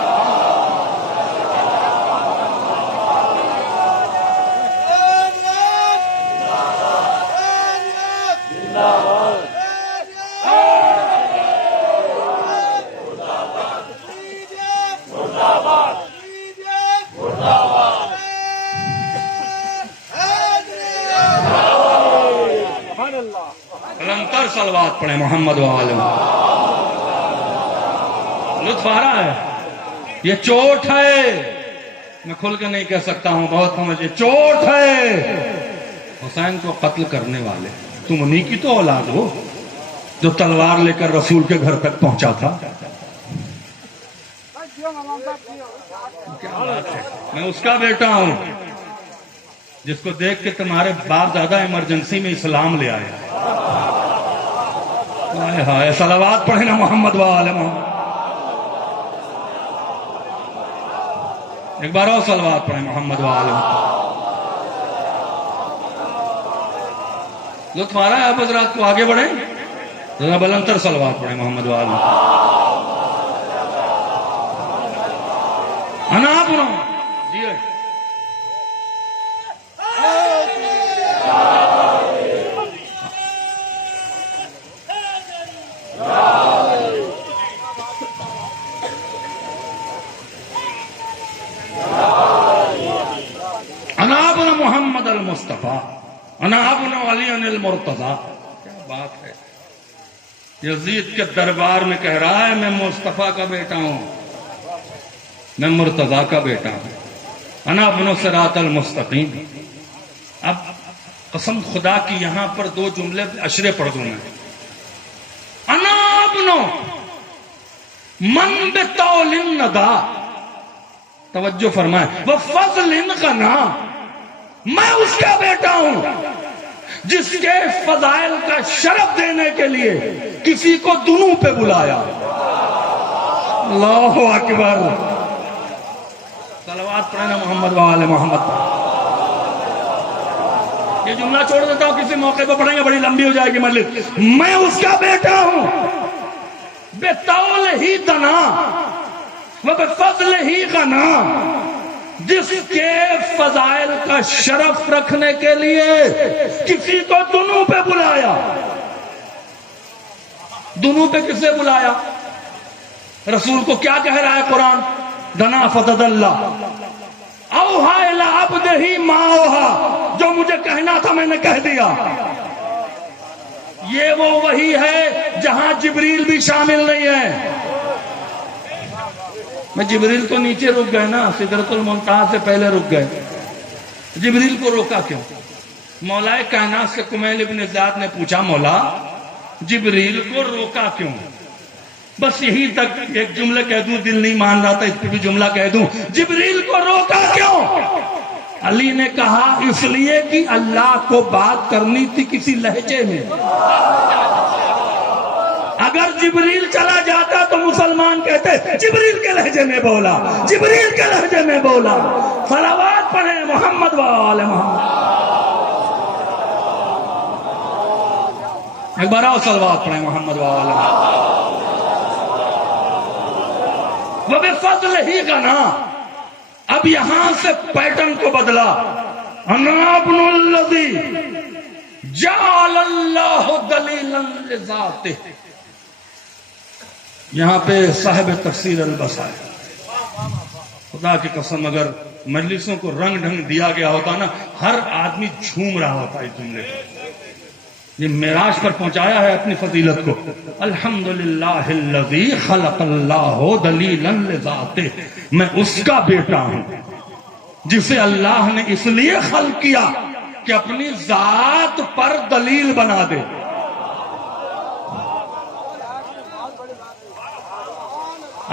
نرنتر صلوات پڑھیں محمد وآل محمد. لطف آ رہا ہے؟ یہ چوٹ ہے، میں کھل کے نہیں کہہ سکتا ہوں، بہت سمجھے. چوٹ ہے حسین کو قتل کرنے والے. تم انہی کی تو اولاد ہو جو تلوار لے کر رسول کے گھر تک پہنچا تھا. کیا بات ہے؟ میں اس کا بیٹا ہوں جس کو دیکھ کے تمہارے باپ دادا ایمرجنسی میں اسلام لے آئے. ہائے ہائے، صلوات پڑھیں نا محمد وآل محمد. ایک بار اور صلوات پڑھیں محمد وآل محمد. لطف آ رہا ہے آپ حضرات کو؟ آگے بڑھیں، ذرا بلندر صلوات پڑھیں محمد وآل محمد. انا پڑھو جی. انا ابن محمد المصطفیٰ، انا ابن علی المرتضی. کیا بات ہے! یزید کے دربار میں کہہ رہا ہے میں مصطفیٰ کا بیٹا ہوں، میں مرتضی کا بیٹا ہوں. انا ابن صراط المستقیم. اب قسم خدا کی یہاں پر دو جملے اشرے پڑھ دوں میں. انا ابن من بطول الندى، توجہ فرمائیں، وفضل غنا. میں اس کا بیٹا ہوں جس کے فضائل کا شرف دینے کے لیے کسی کو دنوں پہ بلایا. اللہ اکبر. صلوات پڑھنا محمد وآل محمد. یہ جملہ چھوڑ دیتا ہوں، کسی موقع پہ پڑھیں گے، بڑی لمبی ہو جائے گی مجلس. میں اس کا بیٹا ہوں بطول ہی دنا وبفضل ہی غنا، جس کے فضائل کا شرف رکھنے کے لیے کسی کو دنوں پہ بلایا. دنوں پہ کسے بلایا؟ رسول کو کیا کہہ رہا ہے قرآن؟ دنا فتد اللہ اوہا الی عبدہ ما اوہا. جو مجھے کہنا تھا میں نے کہہ دیا. یہ وہ وہی ہے جہاں جبریل بھی شامل نہیں ہے. میں جبریل تو نیچے رک گئے نا، سدرۃ المنتہا سے پہلے رک گئے. جبریل کو روکا کیوں؟ مولا کائنات سے کمیل ابن زیاد نے پوچھا، مولا جبریل کو روکا کیوں؟ بس یہی تک ایک جملہ کہہ دوں، دل نہیں مان رہا تھا، اس پہ بھی جملہ کہہ دوں. جبریل کو روکا کیوں؟ علی نے کہا اس لیے کہ اللہ کو بات کرنی تھی کسی لہجے میں. اگر جبریل چلا جاتا تو مسلمان کہتے جبریل کے لہجے میں بولا، جبریل کے لہجے میں بولا. صلوات پڑھیں محمد وآل محمد. ایک بار اور صلوات پڑھیں محمد وآل محمد. وبفضل ہی غنا. اب یہاں سے پیٹرن کو بدلا. انا ابن الذی جعل اللہ دلیلا لذاتہ. یہاں پہ صاحب تفسیر البصائر، خدا کی قسم اگر مجلسوں کو رنگ ڈھنگ دیا گیا ہوتا نا، ہر آدمی جھوم رہا ہوتا اس جملے کو. یہ معراج پر پہنچایا ہے اپنی فضیلت کو. الحمدللہ الذی خلق اللہ دلیلا لذاتہ، میں اس کا بیٹا ہوں جسے اللہ نے اس لیے خلق کیا کہ اپنی ذات پر دلیل بنا دے.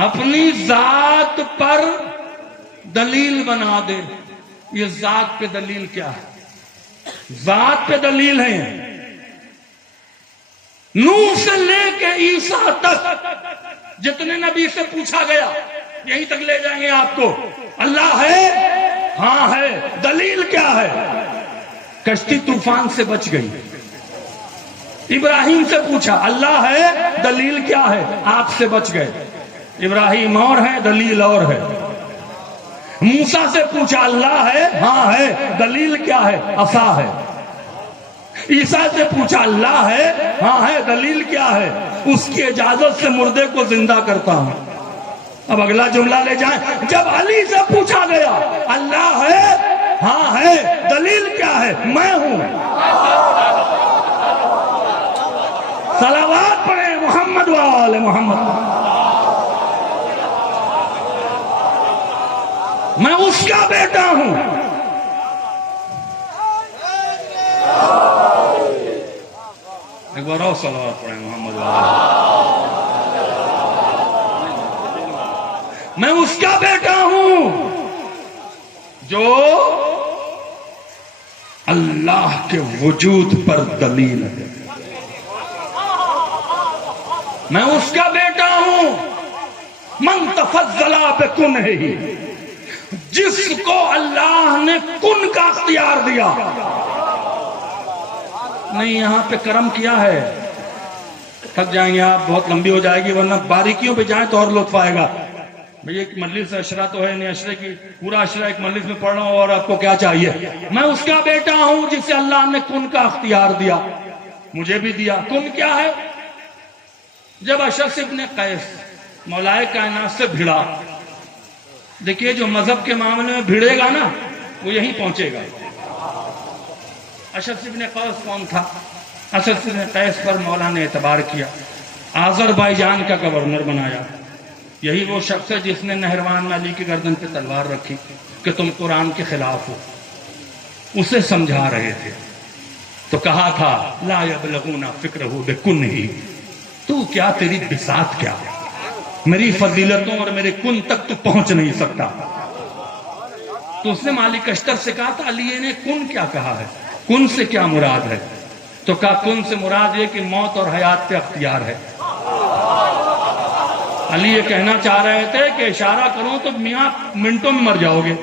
اپنی ذات پر دلیل بنا دے. یہ ذات پہ دلیل کیا ہے؟ ذات پہ دلیل ہے. نوح سے لے کے عیسیٰ تک جتنے نبی سے پوچھا گیا یہیں تک لے جائیں گے آپ کو. اللہ ہے؟ ہاں ہے. دلیل کیا ہے؟ کشتی طوفان سے بچ گئی. ابراہیم سے پوچھا اللہ ہے؟ دلیل کیا ہے؟ آپ سے بچ گئے. ابراہیم اور ہے، دلیل اور ہے. موسیٰ سے پوچھا اللہ ہے؟ ہاں ہے. دلیل کیا ہے؟ عصا ہے. عیسیٰ سے پوچھا اللہ ہے؟ ہاں ہے. دلیل کیا ہے؟ اس کی اجازت سے مردے کو زندہ کرتا ہوں. اب اگلا جملہ لے جائیں. جب علی سے پوچھا گیا اللہ ہے؟ ہاں ہے. دلیل کیا ہے؟ میں ہوں. صلوات پڑھیں محمد وآل محمد. میں اس کا بیٹا ہوں. ایک بار اور صلوات پڑھیں محمد وآل. میں اس کا بیٹا ہوں جو اللہ کے وجود پر دلیل ہے. میں اس کا بیٹا ہوں من تفضل بکن ہے ہی، جس کو اللہ نے کن کا اختیار دیا. نہیں یہاں پہ کرم کیا ہے. تھک جائیں گے آپ، بہت لمبی ہو جائے گی، ورنہ باریکیوں پہ جائیں تو اور لطف آئے گا. بھئی ایک مجلس اشرا تو ہے نہیں، اشرے کی پورا اشرا ایک مجلس میں پڑھ رہا ہوں اور آپ کو کیا چاہیے. میں اس کا بیٹا ہوں جسے اللہ نے کن کا اختیار دیا. مجھے بھی دیا. کن کیا ہے؟ جب اشعث ابن قیس مولائے کائنات سے بھڑا، دیکھیے جو مذہب کے معاملے میں بھیڑے گا نا وہ یہیں پہنچے گا. اشعث ابن قیس کون تھا؟ اشعث ابن قیس پر مولا نے اعتبار کیا، آذربائیجان کا گورنر بنایا. یہی وہ شخص ہے جس نے نہروان میں علی کی گردن پہ تلوار رکھی کہ تم قرآن کے خلاف ہو. اسے سمجھا رہے تھے تو کہا تھا لا یبلغون فکرہ بکن ہی، تو کیا تیری بساط کیا، میری فضیلتوں اور میرے کن تک تو پہنچ نہیں سکتا. تو اس نے مالک اشتر سے کہا تھا علی نے کن کیا کہا ہے، کن سے کیا مراد ہے؟ تو کہا کن سے مراد یہ کہ موت اور حیات پہ اختیار ہے. علی یہ کہنا چاہ رہے تھے کہ اشارہ کروں تو میاں منٹوں میں مر جاؤ گے.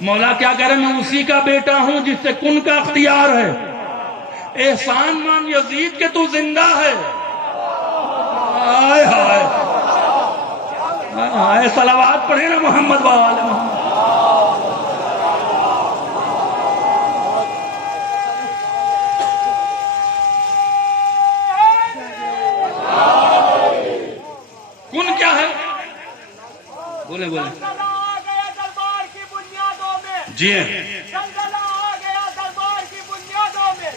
مولا کیا کہہ رہے میں اسی کا بیٹا ہوں جس سے کن کا اختیار ہے. احسان مان یزید کہ تو زندہ ہے. آئے ہائے آئے صلوات پڑھیں نا محمد وآل محمد. کن کیا ہے؟ بولے بولے. دربار کی بنیادوں میں جی زلزلہ آ گیا دربار کی بنیادوں میں.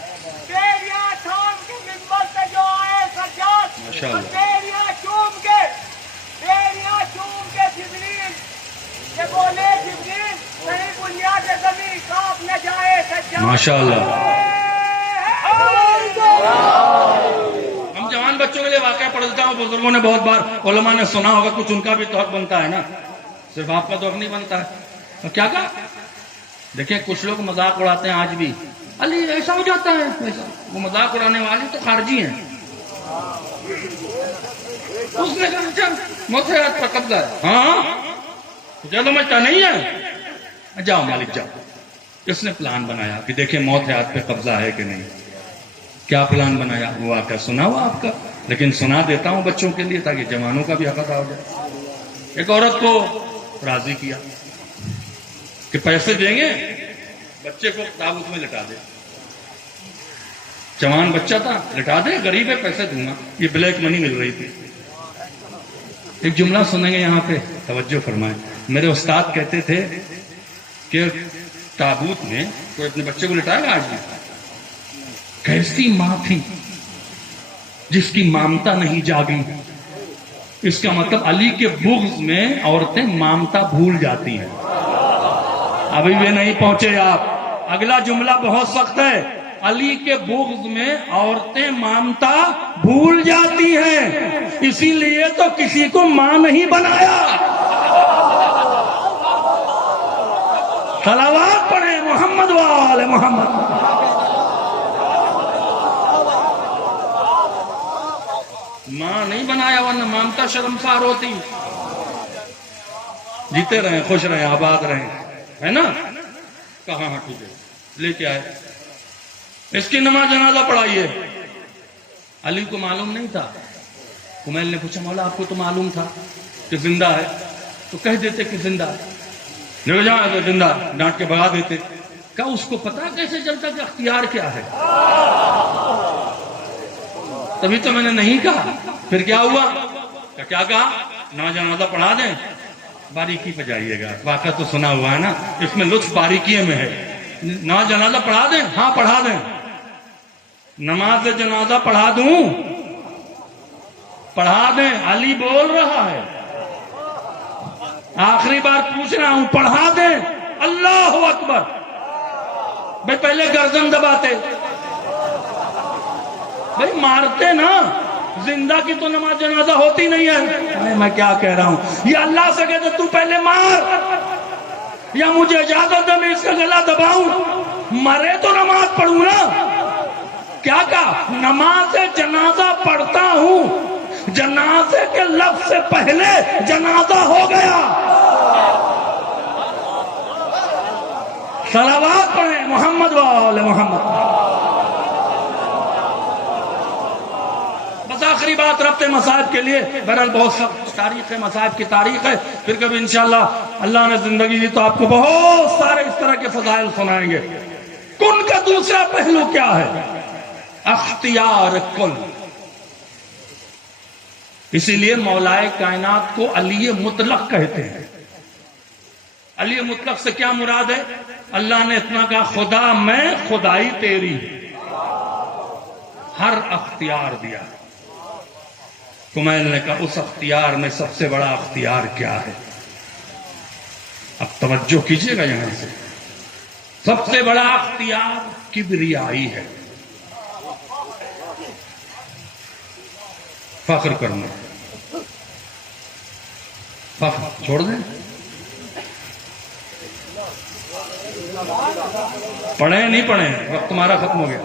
بیڑیاں تھام کے منبر پہ جو آئے سجاد، ماشاءاللہ. بیڑیاں چوم کے جبریل یہ بولے جبریل کہیں بنیاد زمین کانپ نہ جائے سجاد. ماشاءاللہ. ہم جوان بچوں کے لیے واقعہ پڑھ دیتا ہوں. بزرگوں نے بہت بار، علماء نے سنا ہوگا، کچھ ان کا بھی تو حق بنتا ہے نا، صرف آپ کا تو حق نہیں بنتا ہے. اور کیا کہا؟ دیکھیں کچھ لوگ مذاق اڑاتے ہیں آج بھی، علی ایسا ہو جاتا ہے ایسا. وہ مذاق اڑانے والے تو خارجی ہیں. اس نے کہا اچھا موت پر قبضہ ہے. ہاں تجھے سمجھتا نہیں ہے، جاؤ مالک جاؤ. اس نے پلان بنایا کہ دیکھیں موت حیات پہ قبضہ ہے کہ نہیں. کیا پلان بنایا؟ وہ واقعہ سنا ہوا آپ کا، لیکن سنا دیتا ہوں بچوں کے لیے تاکہ جوانوں کا بھی حق ادا ہو جائے. ایک عورت کو راضی کیا کہ پیسے دیں گے بچے کو تابوت میں لٹا دے. جوان بچہ تھا، لٹا دے، غریب ہے پیسے دوں گا. یہ بلیک منی مل رہی تھی. ایک جملہ سنیں گے یہاں پہ، توجہ فرمائیں. میرے استاد کہتے تھے کہ تابوت میں کوئی اپنے بچے کو لٹائے گا آج بھی؟ کیسی ماں تھی جس کی مامتا نہیں جاگی؟ اس کا مطلب علی کے بغض میں عورتیں مامتا بھول جاتی ہیں. ابھی بھی نہیں پہنچے آپ. اگلا جملہ بہت سخت ہے. علی کے بغض میں عورتیں مامتا بھول جاتی ہیں، اسی لیے تو کسی کو ماں نہیں بنایا. صلوات پڑھیں محمد وآل محمد. ماں نہیں بنایا ورنہ مامتا شرمسار ہوتی. جیتے رہیں، خوش رہیں، آباد رہیں، ہے نا؟ کہاں؟ ہاں ٹھیک ہے، لے کے آئے. اس کی نماز جنازہ پڑھائیے. علی کو معلوم نہیں تھا. کمیل نے پوچھا مولا آپ کو تو معلوم تھا کہ زندہ ہے، تو کہہ دیتے کہ زندہ ہے. لے جاؤ تو زندہ، ڈانٹ کے بھگا دیتے. کہا اس کو پتا کیسے چلتا کہ اختیار کیا ہے؟ تبھی تو میں نے نہیں کہا. پھر کیا ہوا؟ کیا کہا؟ نماز جنازہ پڑھا دیں. باریکی پہ جائیے گا، واقعہ تو سنا ہوا ہے نا، اس میں لطف باریکی میں ہے. نماز جنازہ پڑھا دیں؟ ہاں پڑھا دیں. نماز جنازہ پڑھا دوں؟ پڑھا دیں. علی بول رہا ہے، آخری بار پوچھ رہا ہوں، پڑھا دیں؟ اللہ اکبر. بھائی پہلے گردن دباتے، بھائی مارتے نا. زندہ کی تو نماز جنازہ ہوتی نہیں ہے. میں کیا کہہ رہا ہوں؟ یہ اللہ سے کہتے تو پہلے مار، یا مجھے اجازت دے میں اس کا گلا دباؤں. مرے تو نماز پڑھوں نا. کیا کہا؟ نماز جنازہ پڑھتا ہوں، جنازے کے لفظ سے پہلے جنازہ ہو گیا. صلوات پڑھیں محمد وآل محمد. بس آخری بات ربط مصائب کے لیے، بہرحال بہت سخت تاریخ ہے، مصائب کی تاریخ ہے. پھر کبھی انشاءاللہ اللہ نے زندگی دی تو آپ کو بہت سارے اس طرح کے فضائل سنائیں گے. کن کا دوسرا پہلو کیا ہے؟ اختیار کل. اسی لیے مولائے کائنات کو علی مطلق کہتے ہیں. علی مطلق سے کیا مراد ہے؟ اللہ نے اتنا کہا خدا میں، خدائی تیری، ہر اختیار دیا. کمیل نے کہا اس اختیار میں سب سے بڑا اختیار کیا ہے؟ اب توجہ کیجئے گا یہاں سے. سب سے بڑا اختیار کبریائی ہے، فخر کرنا. فخر چھوڑ دیں. پڑھیں نہیں پڑھیں، وقت تمہارا ختم ہو گیا.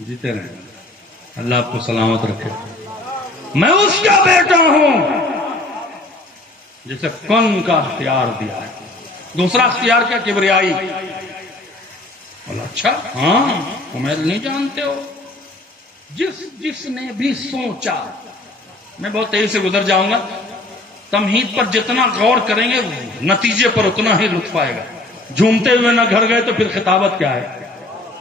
جیتے رہیں، اللہ آپ کو سلامت رکھے. میں اس کا بیٹا ہوں جسے کن کا اختیار دیا ہے. دوسرا اختیار کیا؟ کبریائی. اچھا ہاں امید نہیں جانتے ہو. جس نے بھی سوچا، میں بہت تیزی سے گزر جاؤں گا، تمہید پر جتنا غور کریں گے نتیجے پر اتنا ہی لطف آئے گا. جھومتے ہوئے نہ گھر گئے تو پھر خطابت کیا ہے،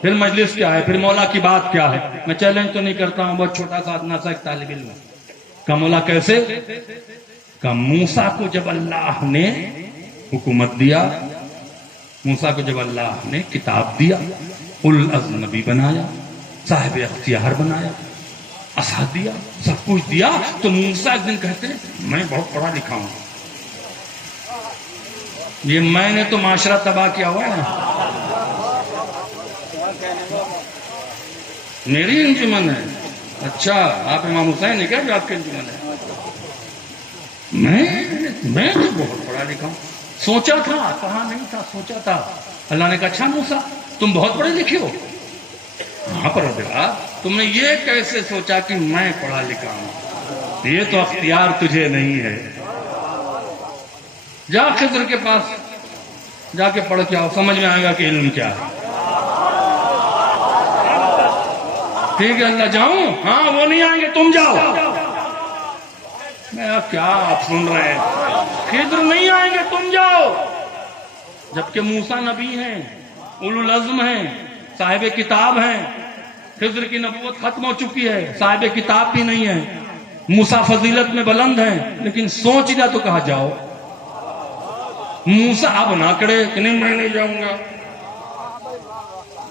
پھر مجلس کیا ہے، پھر مولا کی بات کیا ہے. میں چیلنج تو نہیں کرتا ہوں، بہت چھوٹا سا ادنا سا ایک طالب علم کا مولا کیسے کہ موسیٰ کو جب اللہ نے حکومت دیا، موسیٰ کو جب اللہ نے کتاب دیا، العزم نبی بنایا، صاحب اختیار بنایا، عصا دیا، سب کچھ دیا، تو موسیٰ ایک دن کہتے ہیں میں بہت پڑھا لکھا ہوں. یہ میں نے تو معاشرہ تباہ کیا ہوا ہے. میری انجمن ہے. اچھا آپ امام حسین نے کیا جو آپ کے انجمن ہے؟ میں تو بہت پڑھا لکھا ہوں. سوچا تھا، کہا نہیں تھا، سوچا تھا. اللہ نے کہا اچھا موسیٰ تم بہت پڑھے لکھے ہو؟ ہاں پروردگار. تم نے یہ کیسے سوچا کہ میں پڑھا لکھا ہوں؟ یہ تو اختیار تجھے نہیں ہے. جا خضر کے پاس جا کے پڑھ کے آؤ، سمجھ میں آئے گا کہ علم کیا ہے. ٹھیک ہے اللہ جاؤں؟ ہاں وہ نہیں آئیں گے، تم جاؤ. میں کیا آپ سن رہے ہیں؟ خضر نہیں آئیں گے، تم جاؤ. جبکہ موسیٰ نبی ہیں، اولو العزم ہیں، صاحب کتاب ہیں، خضر کی نبوت ختم ہو چکی ہے، صاحب کتاب بھی نہیں ہے، موسیٰ فضیلت میں بلند ہیں، لیکن سوچ لیا تو کہا جاؤ۔ موسیٰ اب نہ کرے کہ نہیں میں نہیں جاؤں گا،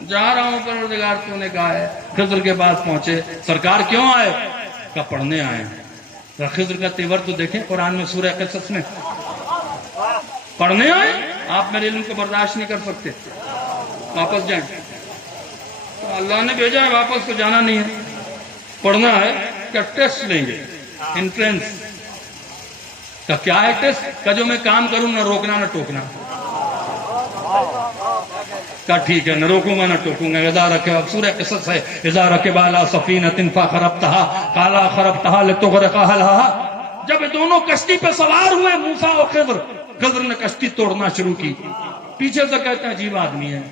جا رہا ہوں پروردگار تو نے کہا ہے۔ خضر کے پاس پہنچے، سرکار کیوں آئے؟ کہا پڑھنے آئے ہیں۔ خضر کا تیور تو دیکھیں قرآن میں سورہ قصص میں، پڑھنے آئے، آپ میرے علم کو برداشت نہیں کر سکتے، واپس جائیں۔ تو اللہ نے بھیجا ہے، واپس تو جانا نہیں ہے، پڑھنا ہے۔ کیا ٹیسٹ لیں گے؟ انٹرنس کا کیا ہے ٹیسٹ؟ کا جو میں کام کروں نہ روکنا نہ ٹوکنا۔ کا ٹھیک ہے، نہ روکوں گا نہ ٹوکوں گا۔ اذا رکب، اب سورہ قصص ہے، اذا رکب علی سفینۃ فخربتها قال خربتها لتغرق اهلها۔ جب دونوں کشتی پہ سوار ہوئے موسیٰ اور خضر، خضر نے کشتی توڑنا شروع کی، پیچھے سے کہتے ہیں عجیب آدمی ہے،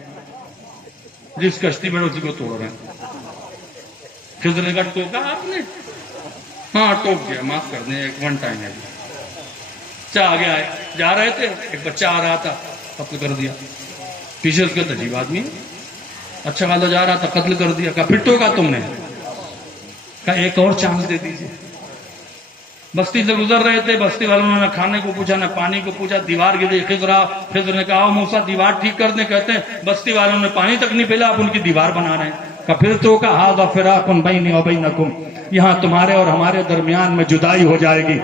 جس کشتی میں اسی کو توڑ رہے ہیں۔ خضر نے کہا ٹوکا آپ نے؟ ہاں ٹوک گیا، معاف کر دیں، ایک ون ٹائم ہے۔ آگے آئے، جا رہے تھے، ایک بچہ آ رہا تھا، قتل کر دیا۔ پیچھے اس کے عجیب آدمی، اچھا خاصا جا رہا تھا، قتل کر دیا۔ کہا پھر ٹوکا تم نے؟ کہا ایک اور چانس دے دیجیے۔ بستی سے گزر رہے تھے، بستی والوں نے نہ کھانے کو پوچھا نہ پانی کو پوچھا، دیوار گری۔ خضر نے کہا موسیٰ دیوار ٹھیک کر دیں، کہتے ہیں بستی والوں نے پانی تک نہیں پلا، آپ ان کی دیوار بنا رہے ہیں۔ کہا پھر تو کہا ھذا فراق بینی و بینکم، یہاں تمہارے اور ہمارے درمیان میں جدائی ہو جائے گی۔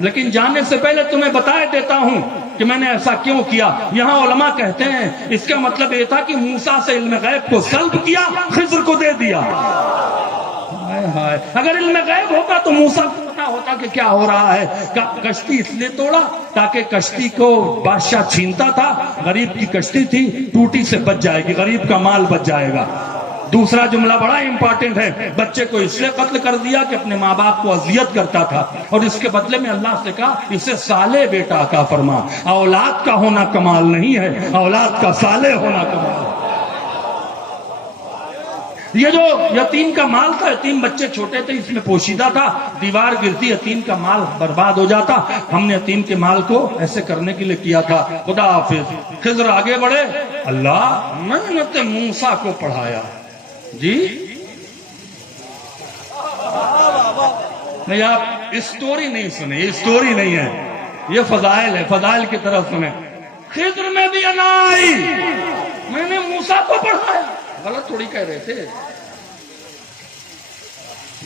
لیکن جانے سے پہلے تمہیں بتائے دیتا ہوں کہ میں نے ایسا کیوں کیا۔ یہاں علماء کہتے ہیں اس کا مطلب یہ تھا کہ موسیٰ سے علم غیب کو سلب کیا، خضر کو دے دیا۔ اگر علم غیب ہوتا تو موسیٰ کو پتا ہوتا کہ کیا ہو رہا ہے۔ کشتی اس لیے توڑا تاکہ کشتی کو بادشاہ چھینتا تھا، غریب کی کشتی تھی، ٹوٹی سے بچ جائے گی، غریب کا مال بچ جائے گا۔ دوسرا جملہ بڑا امپورٹنٹ ہے، بچے کو اس لیے قتل کر دیا کہ اپنے ماں باپ کو اذیت کرتا تھا، اور اس کے بدلے میں اللہ سے کہا اسے صالح بیٹا عطا فرما۔ اولاد کا ہونا کمال نہیں ہے، اولاد کا صالح ہونا کمال ہے۔ یہ جو یتیم کا مال تھا، یتیم بچے چھوٹے تھے، اس میں پوشیدہ تھا، دیوار گرتی یتیم کا مال برباد ہو جاتا۔ ہم نے یتیم کے مال کو ایسے کرنے کے لیے کیا تھا۔ خدا حافظ۔ خضر آگے بڑھے، اللہ میں نے موسیٰ کو پڑھایا جی۔ نہیں آپ اسٹوری نہیں سنیں، یہ اسٹوری نہیں ہے، یہ فضائل ہے، فضائل کی طرف سنیں۔ خضر میں بھی انا آئی، میں نے موسیٰ کو پڑھایا۔ غلط تھوڑی کہہ رہے تھے،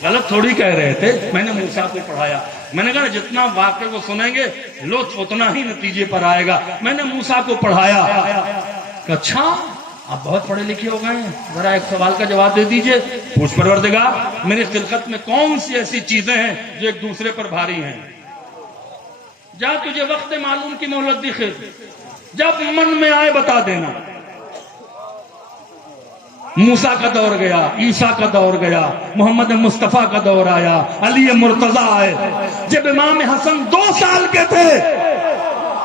غلط تھوڑی کہہ رہے تھے، میں نے موسیٰ کو پڑھایا۔ میں نے کہا جتنا واقعے کو سنیں گے لطف اتنا ہی نتیجے پر آئے گا۔ میں نے موسیٰ کو پڑھایا۔ اچھا آپ بہت پڑھے لکھے ہو گئے ہیں، ذرا ایک سوال کا جواب دے دیجئے۔ پوچھ پروردگار میری خلقت میں کون سی ایسی چیزیں ہیں جو ایک دوسرے پر بھاری ہیں؟ جا تجھے وقت معلوم کی مہلت دی خضر، جب من میں آئے بتا دینا۔ موسیٰ کا دور گیا، عیسیٰ کا دور گیا، محمد مصطفیٰ کا دور آیا، علی مرتضیٰ آئے۔ جب امام حسن 2 سال کے تھے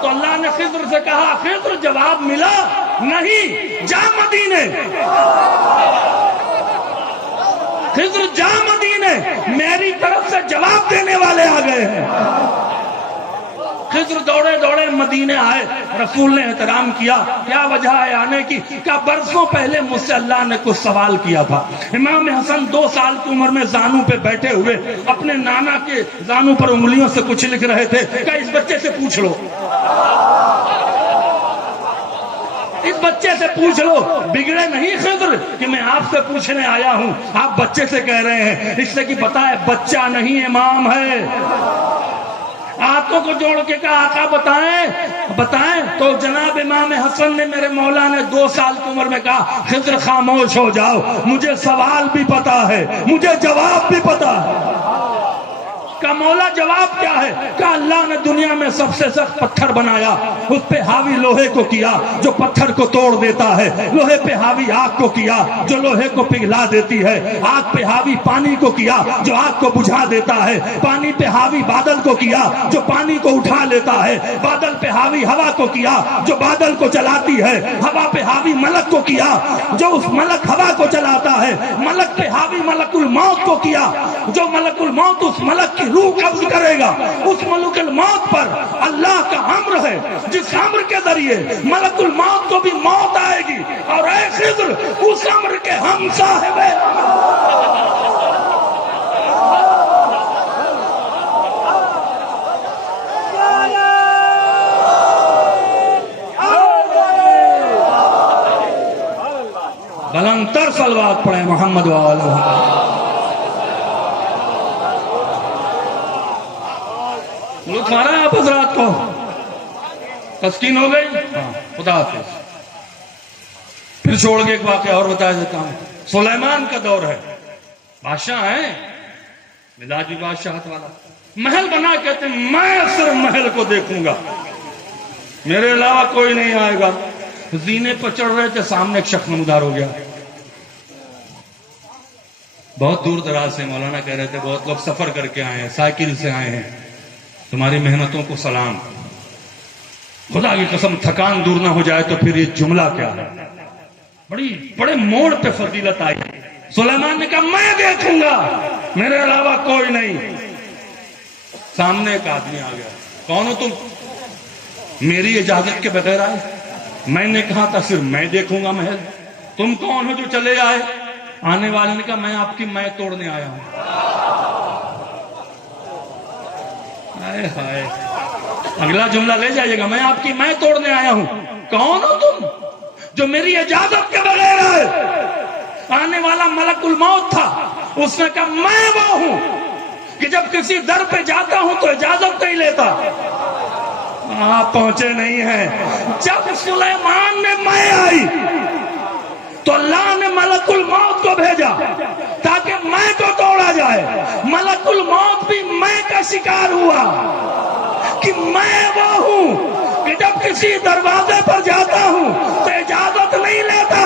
تو اللہ نے خضر سے کہا خضر جواب ملا نہیں، جا مدینے، خضر جا مدینے، میری طرف سے جواب دینے والے آ گئے ہیں۔ خضر دوڑے دوڑے مدینے آئے، رسول نے احترام کیا۔ کیا وجہ ہے آنے کی؟ کیا برسوں پہلے مجھ سے اللہ نے کچھ سوال کیا تھا۔ امام حسن 2 سال کی عمر میں زانو پہ بیٹھے ہوئے اپنے نانا کے زانو پر انگلیوں سے کچھ لکھ رہے تھے۔ کیا اس بچے سے پوچھ لو، اس بچے سے پوچھ لو۔ بگڑے نہیں خضر کہ میں آپ سے پوچھنے آیا ہوں، آپ بچے سے کہہ رہے ہیں، اس لیے کہ بتائے بچہ نہیں امام ہے۔ ہاتھوں کو جوڑ کے کہا آقا بتائیں تو جناب امام حسن نے، میرے مولا نے 2 سال کی عمر میں کہا خضر خاموش ہو جاؤ، مجھے سوال بھی پتا ہے، مجھے جواب بھی پتا ہے۔ کا مولا جواب کیا ہے؟ کہ اللہ نے دنیا میں سب سے سخت پتھر بنایا، اس پہ حاوی لوہے کو کیا جو پتھر کو توڑ دیتا ہے، لوہے پہ حاوی آگ کو کیا جو لوہے کو پگھلا دیتی ہے، آگ پہ حاوی پانی کو کیا جو آگ کو بجھا دیتا ہے، پانی پہ حاوی بادل کو کیا جو پانی کو اٹھا لیتا ہے، بادل پہ حاوی ہوا کو کیا جو بادل کو چلاتی ہے، ہوا پہ حاوی ملک کو کیا جو اس ملک ہوا کو چلاتا ہے، ملک پہ حاوی ملک الموت کو کیا جو ملک الموت اس ملک کی روح قبض کرے گا، اس ملک الموت پر اللہ کا امر ہے، جس امر کے ذریعے ملک الموت کو بھی موت آئے گی، اور اے خضر اس امر کے ہم صاحب ہیں۔ بلند تر صلوات پڑھیں محمد وآلہ محمد۔ لطف آ رہا ہے آپ حضرات کو؟ تسکین ہو گئی؟ خدا حافظ۔ پھر چھوڑ کے ایک واقعہ اور بتا دیتا ہوں۔ سلیمان کا دور ہے، بادشاہ ہیں، مزاجی بادشاہت والا، محل بنا کہتے ہیں میں صرف محل کو دیکھوں گا، میرے علاوہ کوئی نہیں آئے گا۔ زینے پر چڑھ رہے تھے، سامنے ایک شخص نمودار ہو گیا، بہت دور دراز سے، مولانا کہہ رہے تھے بہت لوگ سفر کر کے آئے ہیں، سائیکل سے آئے ہیں، تمہاری محنتوں کو سلام، خدا کی قسم تھکان دور نہ ہو جائے تو پھر یہ جملہ کیا ہے؟ بڑے موڑ پہ فضیلت آئی۔ سلیمان نے کہا میں دیکھوں گا، میرے علاوہ کوئی نہیں۔ سامنے ایک آدمی آ گیا، کون ہو تم؟ میری اجازت کے بغیر آئے؟ میں نے کہا تھا صرف میں دیکھوں گا محل، تم کون ہو جو چلے آئے؟ آنے والے نے کہا میں آپ کی میں توڑنے آیا ہوں۔ ہائے ہائے، اگلا جملہ لے جائیے گا، میں آپ کی میں توڑنے آیا ہوں۔ کون ہو تم جو میری اجازت کے بغیر آئے؟ آنے والا ملک الموت تھا، اس نے کہا میں وہ ہوں کہ جب کسی در پہ جاتا ہوں تو اجازت نہیں لیتا۔ آپ پہنچے نہیں ہیں۔ جب سلیمان نے میں آئی تو اللہ نے ملک الموت کو بھیجا تاکہ میں کو توڑا جائے۔ ملک الموت بھی میں کا شکار ہوا کہ میں وہ ہوں کہ جب کسی دروازے پر جاتا ہوں تو اجازت نہیں لیتا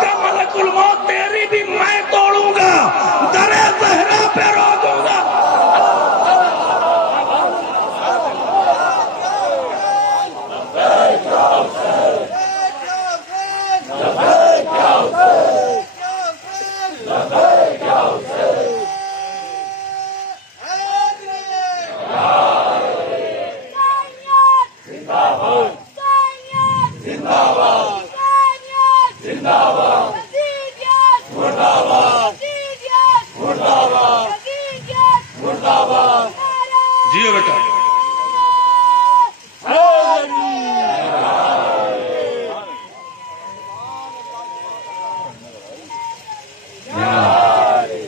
کہ ملک الموت تیری بھی میں توڑوں گا، در زہرا پہ روکوں گا۔ جیو بیٹا،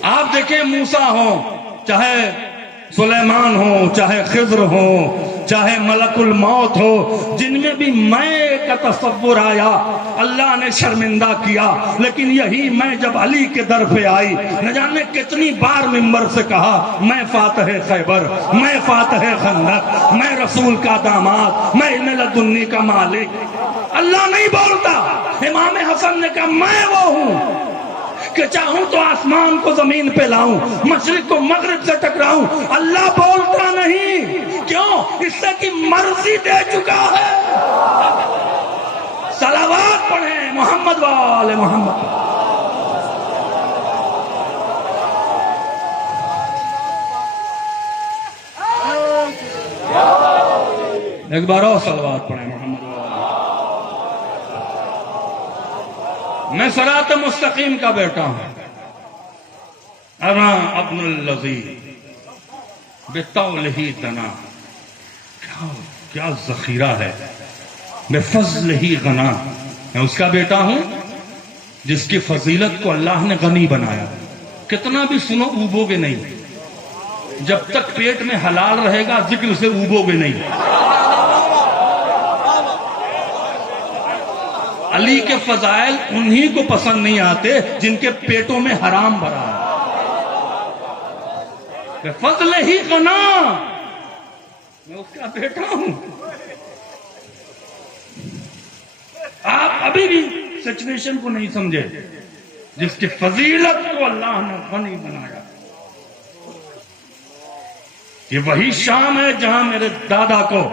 آپ دیکھیں موسیٰ ہوں، چاہے سلیمان ہوں، چاہے خضر ہوں، چاہے ملک الموت ہو، جن میں بھی میں کا تصور آیا اللہ نے شرمندہ کیا۔ لیکن یہی میں جب علی کے در پہ آئی، نہ جانے کتنی بار ممبر سے کہا میں فاتح خیبر، میں فاتح خندق، میں رسول کا داماد، میں علم لدنی کا مالک۔ اللہ نہیں بولتا۔ امام حسن نے کہا میں وہ ہوں کہ چاہوں تو آسمان کو زمین پہ لاؤں، مشرق کو مغرب سے ٹکراؤں، اللہ بولتا نہیں۔ کیوں؟ اس سے کی مرضی دے چکا ہے۔ صلوات پڑھیں محمد وآل محمد۔ ایک بار اور صلوات پڑھیں محمد وآل۔ میں صراط مستقیم کا بیٹا ہوں، انا ابن الذی بطولہ دنا، کیا ذخیرہ ہے، بفضل ہی غنا، میں اس کا بیٹا ہوں جس کی فضیلت کو اللہ نے غنی بنایا۔ کتنا بھی سنو اوبو گے نہیں، جب تک پیٹ میں حلال رہے گا ذکر سے اوبو گے نہیں۔ علی کے فضائل انہی کو پسند نہیں آتے جن کے پیٹوں میں حرام بھرا ہے۔ بفضل ہی غنا، میں اس کا بیٹا ہوں۔ آپ ابھی بھی سچویشن کو نہیں سمجھے، جس کی فضیلت کو اللہ نے غنی بنایا۔ یہ وہی شام ہے جہاں میرے دادا کو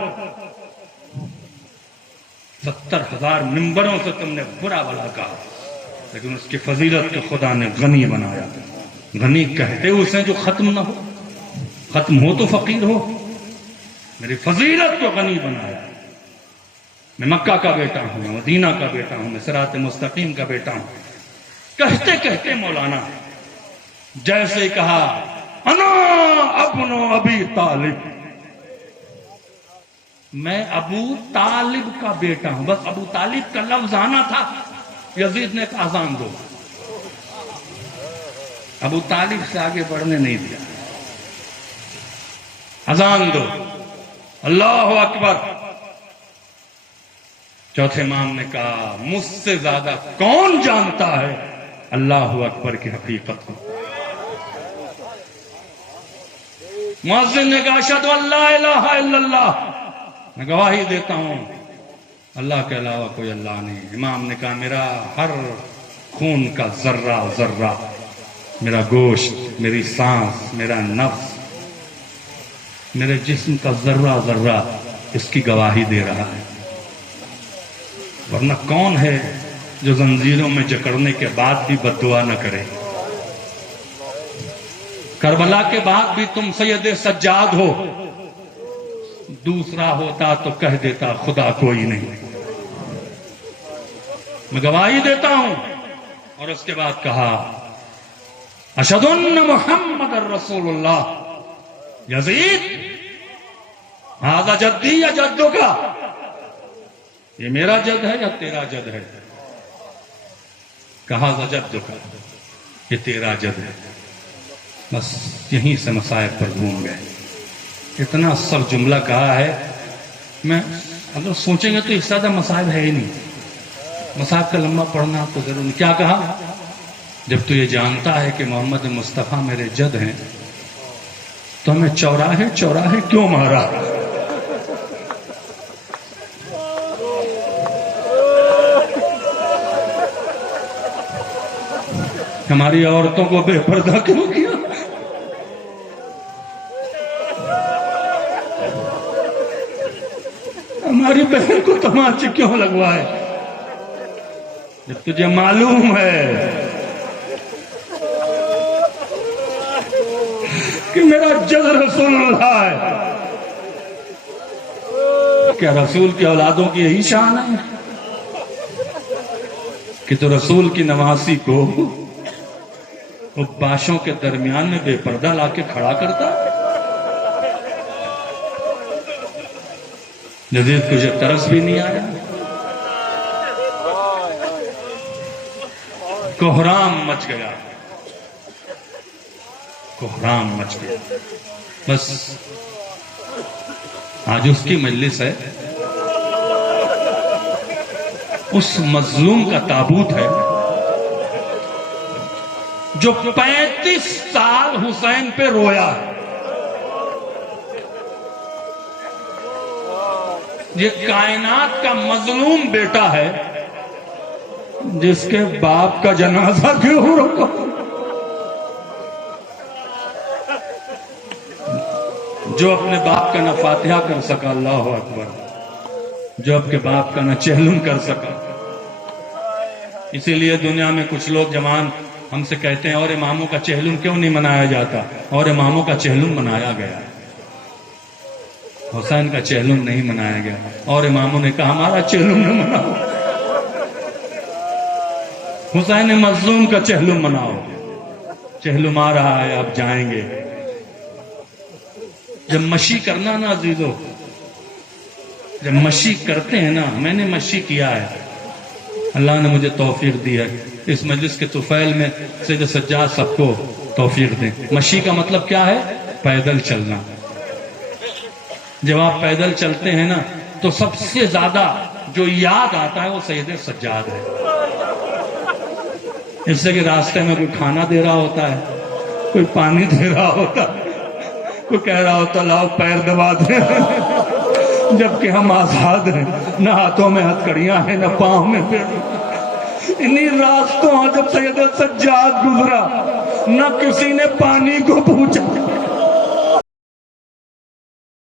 70,000 ممبروں سے تم نے برا بھلا کہا، لیکن اس کی فضیلت کو خدا نے غنی بنایا۔ غنی کہتے اسے جو ختم نہ ہو، ختم ہو تو فقیر ہو، میری فضیلت کو غنی بنایا۔ میں مکہ کا بیٹا ہوں، مدینہ کا بیٹا ہوں، میں صراط مستقیم کا بیٹا ہوں۔ کہتے کہتے مولانا جیسے کہا انا ابن ابی طالب، میں ابو طالب کا بیٹا ہوں، بس ابو طالب کا لفظ آنا تھا، یزید نے کہا اذان دو، ابو طالب سے آگے بڑھنے نہیں دیا، اذان دو، اللہ اکبر۔ چوتھے امام نے کہا مجھ سے زیادہ کون جانتا ہے اللہ اکبر کی حقیقت کو؟ مؤذن نے کہا اشہد ان لا الہ الا اللہ، میں گواہی دیتا ہوں اللہ کے علاوہ کوئی اللہ نہیں۔ امام نے کہا میرا ہر خون کا ذرہ ذرہ، میرا گوشت، میری سانس، میرا نفس، میرے جسم کا ذرہ ذرہ اس کی گواہی دے رہا ہے، ورنہ کون ہے جو زنجیروں میں جکڑنے کے بعد بھی بد دعا نہ کرے؟ کربلا کے بعد بھی تم سید سجاد ہو، دوسرا ہوتا تو کہہ دیتا خدا کوئی نہیں۔ میں گواہی دیتا ہوں۔ اور اس کے بعد کہا اشہد ان محمد رسول اللہ، یزید ھذا جدی یا جدو کا، یہ میرا جد ہے یا تیرا جد ہے؟ کہا ھذا جدو کا، یہ تیرا جد ہے۔ بس یہیں سے مصائب پر گھوم گئے۔ اتنا اثر جملہ کہا ہے، میں اگر سوچیں گے تو اس زیادہ مصائب ہے ہی نہیں، مصائب کا لمبا پڑھنا آپ کو ضرور نہیں۔ کیا کہا؟ جب تو یہ جانتا ہے کہ محمد مصطفیٰ میرے جد ہیں تو ہمیں چوراہے چوراہے کیوں مارا؟ ہماری عورتوں کو بے پردہ کیوں کیا؟ ہماری بہن کو تماچے کیوں لگوائے؟ جب تجھے معلوم ہے کہ میرا جد رسول اللہ ہے۔ کیا رسول کی اولادوں کی یہی شان ہے کہ تو رسول کی نواسی کو باشوں کے درمیان میں بے پردہ لا کے کھڑا کرتا؟ یزید کو یہ ترس بھی نہیں آیا، کوہرام مچ گیا، کوہرام مچ گیا۔ بس آج اس کی مجلس ہے، اس مظلوم کا تابوت ہے جو 35 سال حسین پہ رویا ہے۔ یہ کائنات کا مظلوم بیٹا ہے جس کے باپ کا جنازہ کیوں رکا؟ جو اپنے باپ کا نہ فاتحہ کر سکا، اللہ اکبر، جو اپنے باپ کا نہ چہلم کر سکا۔ اسی لیے دنیا میں کچھ لوگ جوان ہم سے کہتے ہیں اور اماموں کا چہلم کیوں نہیں منایا جاتا؟ اور اماموں کا چہلم منایا گیا، حسین کا چہلم نہیں منایا گیا، اور اماموں نے کہا ہمارا چہلم نہ مناؤ، حسین مظلوم کا چہلم مناؤ۔ چہلم آ رہا ہے، آپ جائیں گے۔ جب مشی کرنا نا عزیزو، جب مشی کرتے ہیں نا، میں نے مشی کیا ہے، اللہ نے مجھے توفیق دی ہے، اس مجلس کے طفیل میں سید سجاد سب کو توفیق دیں۔ مشی کا مطلب کیا ہے؟ پیدل چلنا۔ جب آپ پیدل چلتے ہیں نا تو سب سے زیادہ جو یاد آتا ہے وہ سید سجاد ہے، اس سے کہ راستے میں کوئی کھانا دے رہا ہوتا ہے، کوئی پانی دے رہا ہوتا ہے، کوئی کہہ رہا ہوتا لاؤ پیر دبا دیں، جبکہ ہم آزاد ہیں، نہ ہاتھوں میں ہتھکڑیاں ہیں نہ پاؤں میں بیڑی۔ انہی راستوں جب سید سجاد گزرا، نہ کسی نے پانی کو پوچھا،